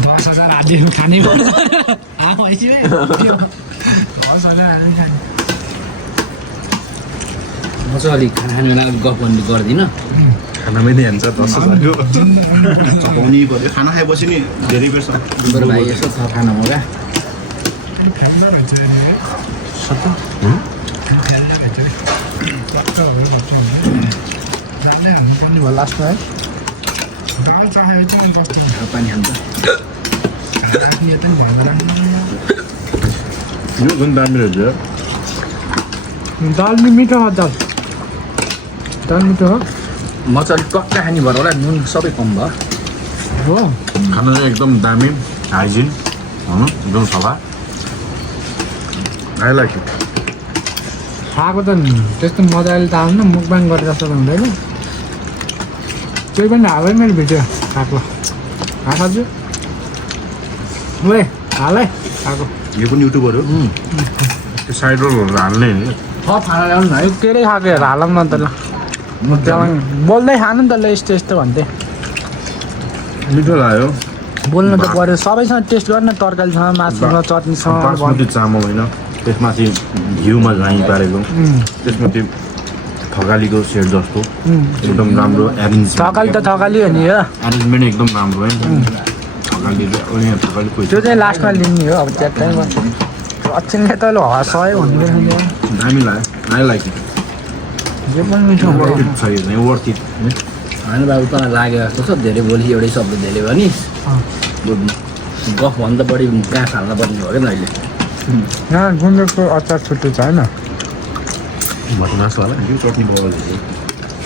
10,000 हालिदिनु खाने पर्छ पैसा 10,000 हाल्नु खाने म चाहिँ अलिक खाना खाने बेला गफ गर्दिनँ खानामै नै हान्छ 10,000 चपाउनै पर्यो खाना खाएपछि नि धेरै बेर बरु भाइ यसो छ खाना हो क्या लास्टमा है पानी खान्छ यो पनि दामी रहेछ दाल नि मिठो हो दाल मिठो हो म चाहिँ अलिक टक्का खाने भएर होला नुन सबै कम भयो हो खाना चाहिँ एकदम दामी हाइजिन होइन एकदम सफा आई लाइक इट खाएको त त्यस्तो मजाले त आउँदैन मुखबाङ गरेर जस्तो त हुँदैन त्यही पनि हालै मेरो भिडियो खाएको खाएको ओए हालै खाएको यो पनि युट्युबर हो त्यो साइड रोलहरू हाल्ने नि थप खाना ल्याउनु न यो के अरे खाएको हेर हालौँ न त ल बोल्दै खानु नि त ल यस्तो यस्तो भन्थे मिठो लाग्यो बोल्नु त पऱ्यो सबैसँग टेस्ट गर्न तरकारीसँग मासुसँग चटनीसँग बासमती चामल होइन त्यसमाथि घिउमा झाइ पारेको त्यसमाथि थकालीको सेट जस्तो एकदम राम्रो एरेन्ज थकाली त थकाली हो नि हो एरेन्जमेन्ट एकदम राम्रो है थकाली थकाली त्यो चाहिँ लास्टमा लिने हो अब च्याट्टै अचेलले त हँसायो भन्ने दामी लाग्यो आई लाइक इट जे पनि मिठो वर्थ इट छ यो चाहिँ वर्थ इट होइन बाबु तँलाई लाग्यो जस्तो छ धेरै बोली एउटै शब्द धेरै भयो नि गफ भन्दा बढी गाँस हाल्न पर्ने भयो क्या अहिले यहाँ गुन्द्रुकको अचार छुट्टै छ होइन भटमास होला यो चटनी बगाल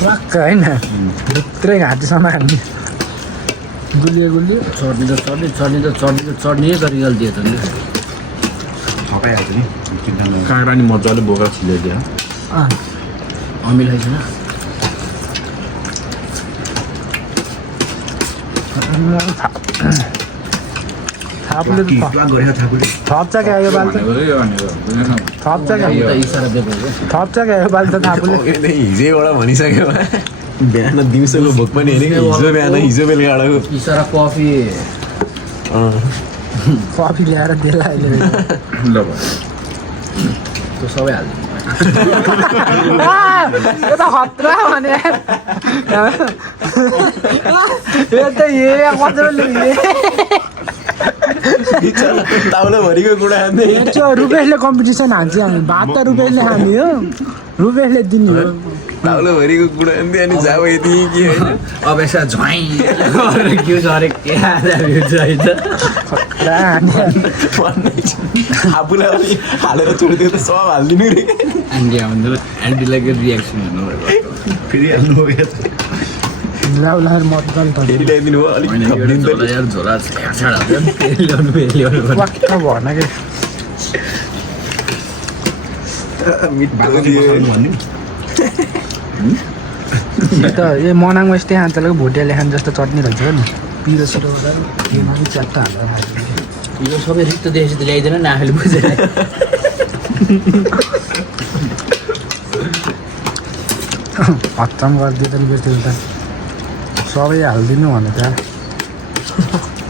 वाक्क होइन भित्रै घाँटीसम्म हान्ने गुलियो गुलियो चट्नी त चट्नी गरी गल्ती त नि थपाइहाल्छ नि काँक्रा नि मजाले बोका छिलेर अमिलो छैन थापुले थप्छ क्या यो बाल त थप्छ क्या इसारा दिएको हो थप्छ क्या यो बाल त थापुले हिजोबाट भनिसक्यो बिहान दिउँसोको भोक पनि हेरेको हिजो बिहान हिजो बेलुकाको इसारा कफी कफी ल्याएर दिएला अहिले ल त्यो सबै हाल्छ यो त खतरा भने यो त मजाले ताउलोभरिको कुरा त्यो रुपेशले कम्पिटिसन हान्छ हामी भात त रुपेशले खाने हो रुपेशले दिने हो ताउलोभरिको कुरा अनि जाऊ यति के होइन अब यसो झ्वाइ के गरे के आफूलाई अलि हालेर छोडिदियो त सब हालिदिनु रे एन्टी आउँदा एन्टीलाई रियाक्सन हुनु फेरि हाल्नु हो लाउला मतदान त फेरि ल्याइदिनु हो अलिक थपिदिनु त यार झोला छाड फेरि ल्याउनु वाक्क भएन कि बाटो भन्ने त यो मनाङमा यस्तै खान्छ भोटिया लेखान जस्तो चट्नी रहेछ नि पिरो सिरो केमा पनि च्याट्टा हाल्दा यो सबै रिक्त देखेपछि त ल्याइदिएन नि आफूले बुझेर हच्चम गरिदियो त बेसी त सबै हालिदिनु भने त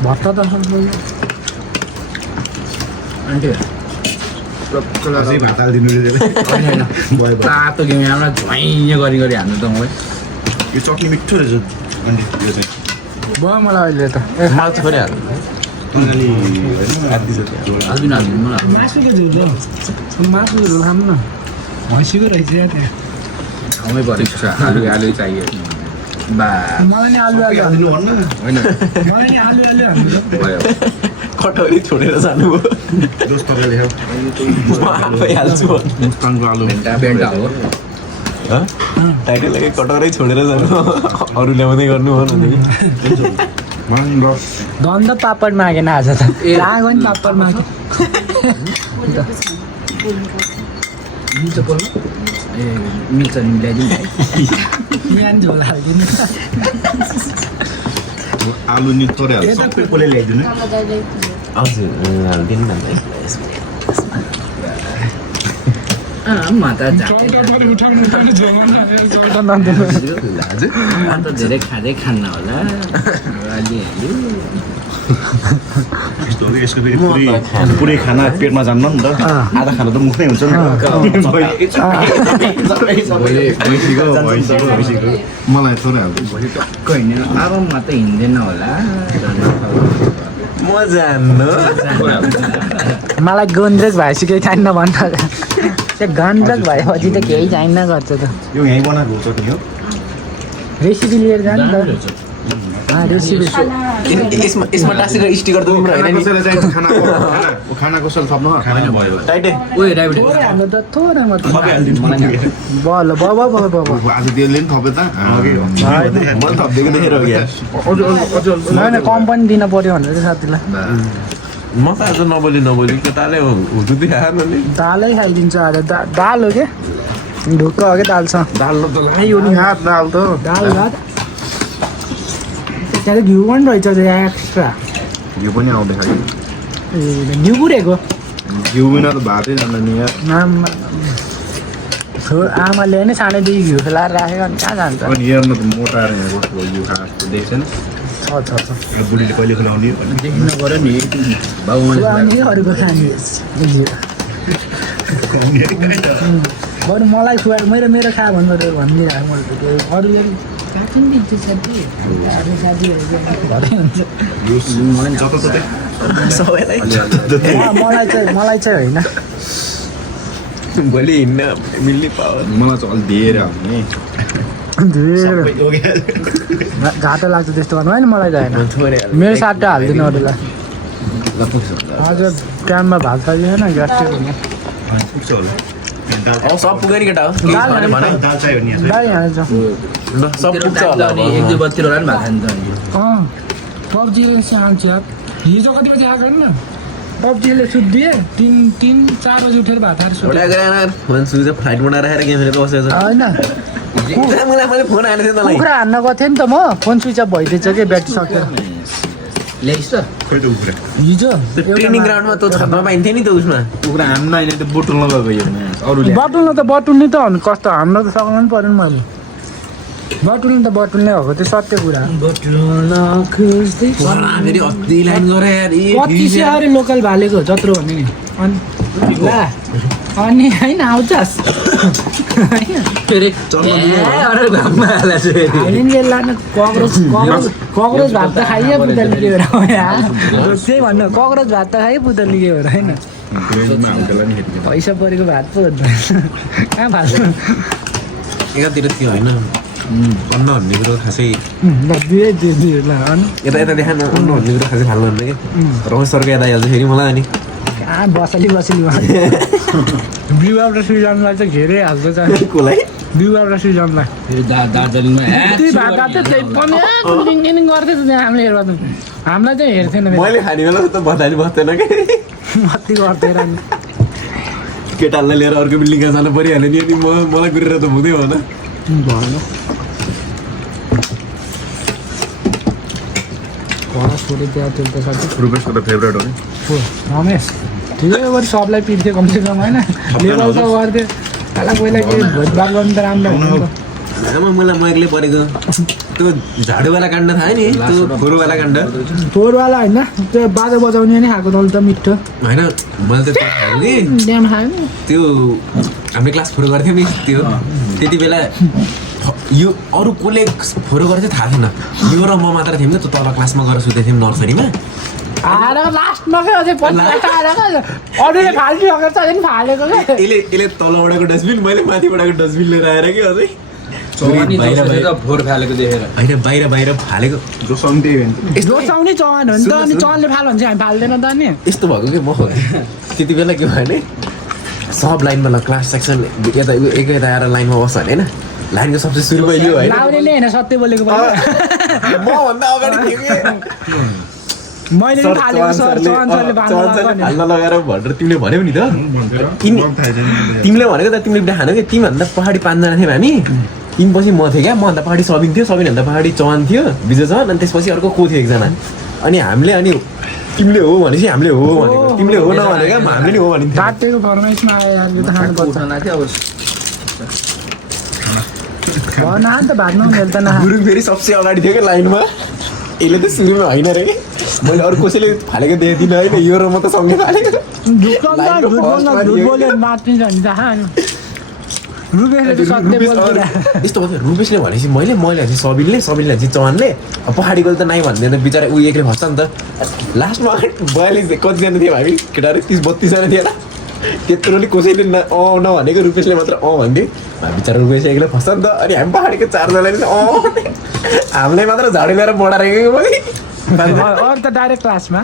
भट्ट त आन्टी भात हालिदिनु रे तातो घिउ यहाँबाट झ्वाइँ गरी गरी हान्नु त मलाई यो चट्नी मिठो रहेछ अनि यो चाहिँ भयो मलाई अहिले त माल छोरे हाल्नु अलि आदि छ हाल्दिनु मलाई मासुको झुल मासुको झुल खानु न भैँसीको रहेछ या त्यहाँ ठाउँमै परेको छ आलु चाहियो बा मलाई नि आलु आलु हालिदिनु भन्न होइन मलाई नि आलु आलु हाल्नु भयो कटोरी छोडेर जानुभयो जोस तपाईँले म आफै हाल्छु मुस्ताङको आलु बेन्टा हो टाइटललाई कटोरै छोडेर जानु अरू ल्याउँदै गर्नु हो र धन त पापड मागेन आज त लाग्यो नि पापड माग्यो मिल्छ बोल्नु ए मिल्छ नि मिलाइदिनु बिहान झोल हालिदिनु आलु नि तोरे हाल्छ सबै कसले ल्याइदिनु हजुर हालिदिनु न भाइ म त अन्त धेरै खाँदै खान्न होला अलिअलि यस्तो हो यसको फेरि पुरै खाना पेटमा जान्न नि त आधा खाना त मुखमै हुन्छ नि मलाई तोरे हाल्छ भोलि टक्क हिँडेन अब म त हिँड्दैन होला म जान्नु मलाई गन्द्रेज भएपछि केही चाहिन्न भन्छ त्यो गन्द्रेज भएपछि त केही चाहिन्न गर्छ त यो यहीँ बनाएको हो चट्नी हो रेसिपी लिएर जानु त रेसिपी यसमा टाँसेको स्टिकर त उम्रो होइन नि कसैलाई चाहिन्छ खाना कसैले थप्नु खाना भयो टाइटै ओए राइट हाम्रो त थोरै मात्र सबै हालिदिनु बल आज त्यसले पनि थपे त मैले थपिदिएको देखेर हो क्या होइन कम्पनी दिन पऱ्यो भनेर चाहिँ साथीलाई म त आज नबोली केटाले हुँदै खाएन नि दालै खाइदिन्छु आज दाल हो क्या ढुक्क हो क्या दालसँग दाल त लाग्यो नि हात दाल त दाल भात त्यहाँ त घिउ पनि रहेछ एक्स्ट्रा यो पनि आउँदै खायो ए घिउ पुरेको घिउ बिना त भातै जाँदैन नि यार आमाले नै सानैदेखि घिउ खेलाएर राखेको अनि कहाँ जान्छ अनि हेर्नु त मोटाएर यहाँ कस्तो घिउ खाएको देख्छ नि छ बुढीले कहिले खुलाउने भन्ने देखिन पऱ्यो नि बाबु खुवाउने अरूको खाने घिउ बरु मलाई खुवाएर मेरो खा भन्नु भनिदिरहेको मैले त त्यो अरू काट्नु नि दिन्छु साथी अरू साथीहरू घरै हुन्छ जताततै सबैलाई मलाई चाहिँ होइन भोलि हिँड्न मिल्ने पावर मलाई चाहिँ अलिक धेरै आउने घाटो लाग्छ त्यस्तो गर्नु होइन मलाई त होइन थोरै मेरो साट्टा हालिदिनु अरूलाई हजुर टाइममा भात खाइदिएन ग्यास्ट्रिक हुने पुग्छ होला अब सब पुग्यो नि केटा हो दाल भन हाल्छ। दाल चाहियो नि दाल हाल्छ। ल सब पुग्छ होला अब। 1-2 बत्तिर होला नि भात खान्छ अनि पब्जीले चाहन्छ यार हिजो कति बजी आएको नि पब्जीले सुत्दिए 3-4 बजी उठेर भात खाएर सुत्यो एउटा गरेर फोन स्विच अफ फ्लाइट मोड राखेर गेम खेलेर बसेको छ होइन मैले फोन हालेको थिएँ तँलाई कुखुरा हान्न गएको थिएँ नि त म फोन स्विच अफ भइदिएछ कि ब्याट्री सकेर ल्याइस् त खोइ त उफ्रे हिजो त्यो ट्रेनिङ ग्राउन्डमा त छतमा पाइन्थ्यो नि त उसमा कुखुरा हान्न होइन त्यो बोटल लगाएको यो अरूले बटुल्नु त बटुल्ने त हो कस्तो हाम्रो त सक्नु पनि पऱ्यो नि मैले बटुल्नु त बटुल्ने भएको त्यो सत्य कुरा फेरि अति लाइन गरे यार कति अरे लोकल भालेको जत्रो भने नि अनि ला अनि होइन आउँछस् फेरि अरे घाममा हालेछ फेरि हामीले लाने कक्रोच भात त खाइयो पुतली के भएर त्यही भन्नु कक्रोच भात त खाइयो पुतली के भएर होइन पैसा परेको भात पो कहाँ भात एकातिर त्यो होइन अन्न भन्ने कुरो खासै ल अनि यता यता देखा न अन्न भन्ने कुरो खासै फाल्नु भन्ने कि रमेश सरको यता हाल्छ फेरि मलाई अनि कहाँ बसली बिउ एउटा सिजनलाई चाहिँ घेरै हाल्छ चाहिँ कसलाई बिउ एउटा सिजनलाई फेरि दार्जिलिङमा त्यही भात चाहिँ त्यही पनि लिङ गर्दैछ त्यहाँ हामीले हेर्दा हामीलाई चाहिँ हेर्थेन मैले खाने बेला त बताइनु बस्दैन कि मत्ती गर्थेन नि केटाहरूलाई लिएर अर्को बिल्डिङमा जानु परिहाल्यो नि अनि मलाई गुरेर त हुँदै भएन भएन घर छोडे त्यहाँ त्यो त सक्यो रुपेशको त फेभरेट हो नि हो रमेश ठिकै गरी सबलाई पिर्थ्यो कमसेकम होइन लेभल त गर्थ्यो पहिला पहिला के भोजभात गर्नु त राम्रो हुन्थ्यो नि त आमा मलाई म एक्लै परेको त्यो झाडुवाला काण्ड थाहा नि त्यो फोहोरवाला काण्ड तोरवाला होइन त्यो बाजा बजाउने नि खाएको तल त मिठो होइन मैले त त्यो खाएको कि ड्याम खायो नि त्यो हामीले क्लास फोहोर गर्थ्यौँ नि त्यो त्यति बेला यो अरू कसले फोहोर गर्थ्यो थाहा थिएन यो र म मात्र थियौँ नि त तल क्लासमा गएर सुतेको थियौँ नर्सरीमा आएर लास्टमा क्या अझै पछि आएर अरूले फालिदिएको छ नि फालेको क्या यसले तलबाटको डस्टबिन मैले माथिबाटको डस्टबिन लिएर आएर कि अझै चौहानी बाहिर बाहिर फोहोर फालेको देखेर होइन बाहिर बाहिर फालेको जोसाउनु त्यही हो नि जोसाउने चौहान हो नि त अनि चौहानले फाल्यो भने चाहिँ हामी फाल्दैन त नि यस्तो भएको कि म त्यति बेला के भयो भने सब लाइनमा ल क्लास सेक्सन यता एकै यता आएर लाइनमा बस्छ भने होइन लाइनको सबसे सुरुमा यो होइन लाउने नै होइन सत्य बोलेको मभन्दा अगाडि थियो कि मैले पनि फालेको सर चौहान सरले हाल्न लगाएर भनेर तिमीले भन्यौ नि त तिमीले भनेको त तिमीले बिहा खानु कि तिमीभन्दा पहाडी 5 जना थियौँ हामी तिमीपछि म थिएँ क्या मभन्दा पहाडी सबिन थियो सबिनभन्दा पहाडी चौहान थियो विजय चौहान अनि त्यसपछि अर्को को थियो एकजना अनि हामीले अनि तिमीले हो भनेपछि हामीले हो भनेको तिमीले हो नभनेको हामीले नि हो भनिन्थ्यो काटेको फरमाइसमा आयो यार यो त खानु पर्छ थियो अब भन नि त भात नहुने त नखा गुरुङ फेरि सबसे अगाडि थियो कि लाइनमा यसले त सुरुमा होइन रे कि मैले अरू कसैले फालेको देखिदिनँ होइन यो र म त सँगै फालेको झुट बोल्यो मात्रै छ नि त रुपेशले त सत्य बोल्छ यस्तो भयो रुपेशले भनेपछि मैले भनेपछि सबिनले भनेपछि चौहानले पहाडीको त नाइ भन्दैन बिचरा ऊ एक्लै फस्छ नि त लास्टमा 42 कतिजना थियो हामी केटाहरू 30-32 जना थियो होला त्यत्रो नि कसैले नभनेको रुपेशले मात्र भनिदियो बिचरा रुपेश एक्लै फस्छ नि त अनि हामी पहाडीको 4 जनाले हामीलाई मात्र झाडु लिएर बढारेको अरू त डाइरेक्ट क्लासमा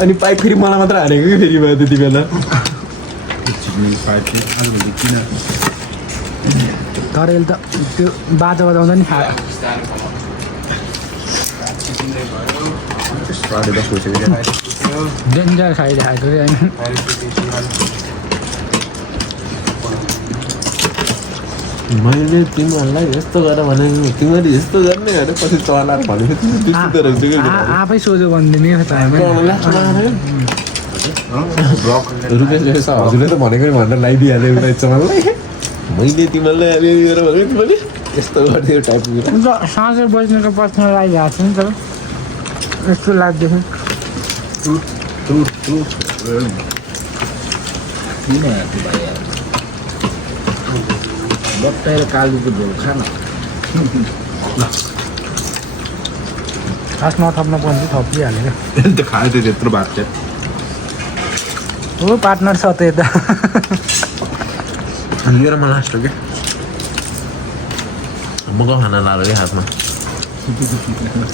अनि पाइप फेरि मलाई मात्र हानेको कि फेरि भयो त्यति बेला तर यसले त त्यो बाजा बजाउँदा नि खायो डेन्जर खाइरहेको रे होइन मैले तिमीहरूलाई यस्तो गर भनेको तिमीहरू यस्तो गर्ने भने पछि चलाएर भनेको आफै सोझो भनिदिने रुपेशले हजुरले त भनेको भनेर लगाइदिइहाल्यो एउटा चलानलाई मैले तिमीहरूलाई अब भनेको तिमीले यस्तो गर्थ्यो टाइपको साँझ बज्नेको प्रश्न लगाइरहेको छ नि त यस्तो लाग्दैछ बट्टाएर कालुको झोल खान खास नथप्न पर्ने थपिहाल्यो क्या त्यो खायो त्यो त्यत्रो भात चाहिँ हो पार्टनर छ त यता लिएर म लास्ट हो क्या मको खाना लाएर क्या हातमा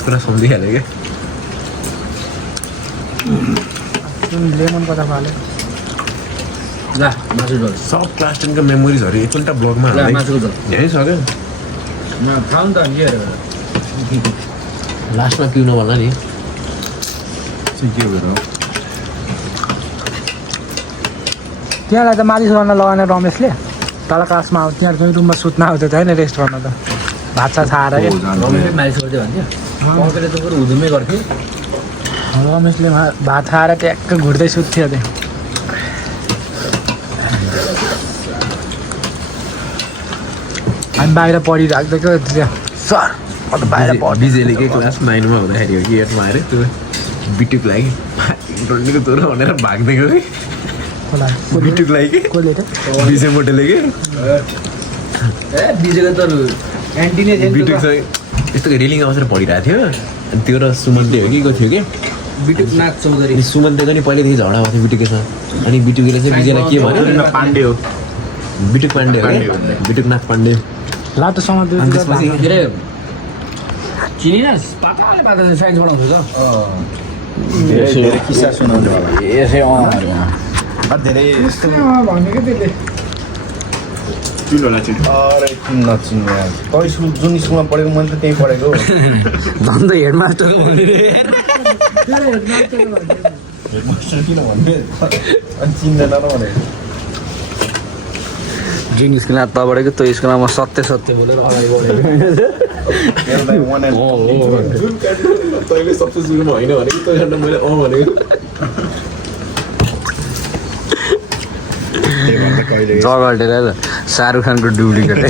पुरा सम्झिहाल्यो क्या लेमन कता फाल्यो ल मासु झोल सब क्लास 10 को मेमोरिजहरू एकपल्ट ब्लगमा ल मासुको झोल यही सक्यो खाउँ त के लास्टमा पिउनु होला नि के भएर त्यहाँलाई त मालिस गर्न लगाउने रमेशले तल क्लासमा आउँछ त्यहाँ चाहिँ रुममा सुत्न आउँछ होइन रेस्ट गर्न त भात सात खाएर क्या रमेशले मालिस गरिदियो भन्थ्यो पकेले त बरु हुजुमै गर्थ्यो रमेशले भात खाएर ट्याक्क घुट्दै सुत्थ्यो त्यहाँ हामी बाहिर पढिराख्दै क्या त्यहाँ सर म त बाहिर बिजेले के क्लास 9 मा हुँदाखेरि हो कि 8 मा अरे त्यो बिटुक लागि डन्डीको तोरो भनेर भाग्दैको कि बिटुक लागि के कसले त बिजे मोटेले के ए बिजेको त एन्टी नै बिटुक चाहिँ यस्तो रेलिङ आउँछ पढिरहेको थियो अनि त्यो र सुमन्ते हो कि को थियो कि बिटुक नाच चौधरी अनि सुमन्तेको नि पहिल्यैदेखि झगडा भएको थियो बिटुकेसँग अनि बिटुकेले चाहिँ बिजेलाई के भन्यो पाण्डे हो बिटुक पाण्डे हो क्या बिटुक नाथ पाण्डे लाटोसँग अनि त्यसपछि के अरे चिनिन पाताले पाता साइन्स पढाउँछु त धेरै किस्सा सुनाउने होला यसै धेरै भनेको त्यसले चिन्नु होला चिन्नु अरे किन नचिन्ने तै स्कुल जुन स्कुलमा पढेको मैले त त्यहीँ पढेको झन् त हेडमास्टरको भनेर हेडमास्टर किन भन्ने अनि चिन्दैन र भने जुन स्कुलमा तबडेको त्यो स्कुलमा म सत्य सत्य बोलेर अगाडि बढेको तैँले सबसे सुरुमा होइन भनेको तै खण्ड मैले भनेको जगल्टेर शाहरुख खानको डुप्लिकेट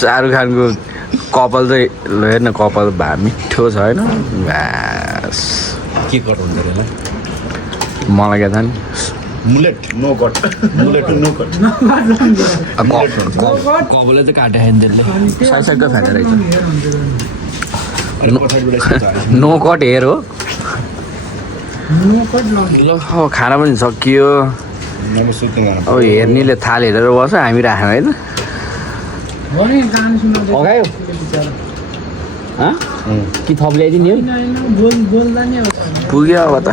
शाहरुख खानको कपाल चाहिँ हेर्न कपाल मिठो छ होइन बास के गर्नु हुन्छ मलाई क्या था नि mullet no cut mullet no cut कपालले चाहिँ काटे खायो नि त्यसले साइड साइडको फ्याँदो रहेछ नो कट हेयर हो ल अब खाना पनि सकियो अब हेर्नेले थाल हेरेर बस्छ हामी राखेन है त अगायो कि थप ल्याइदिने हो पुग्यो अब त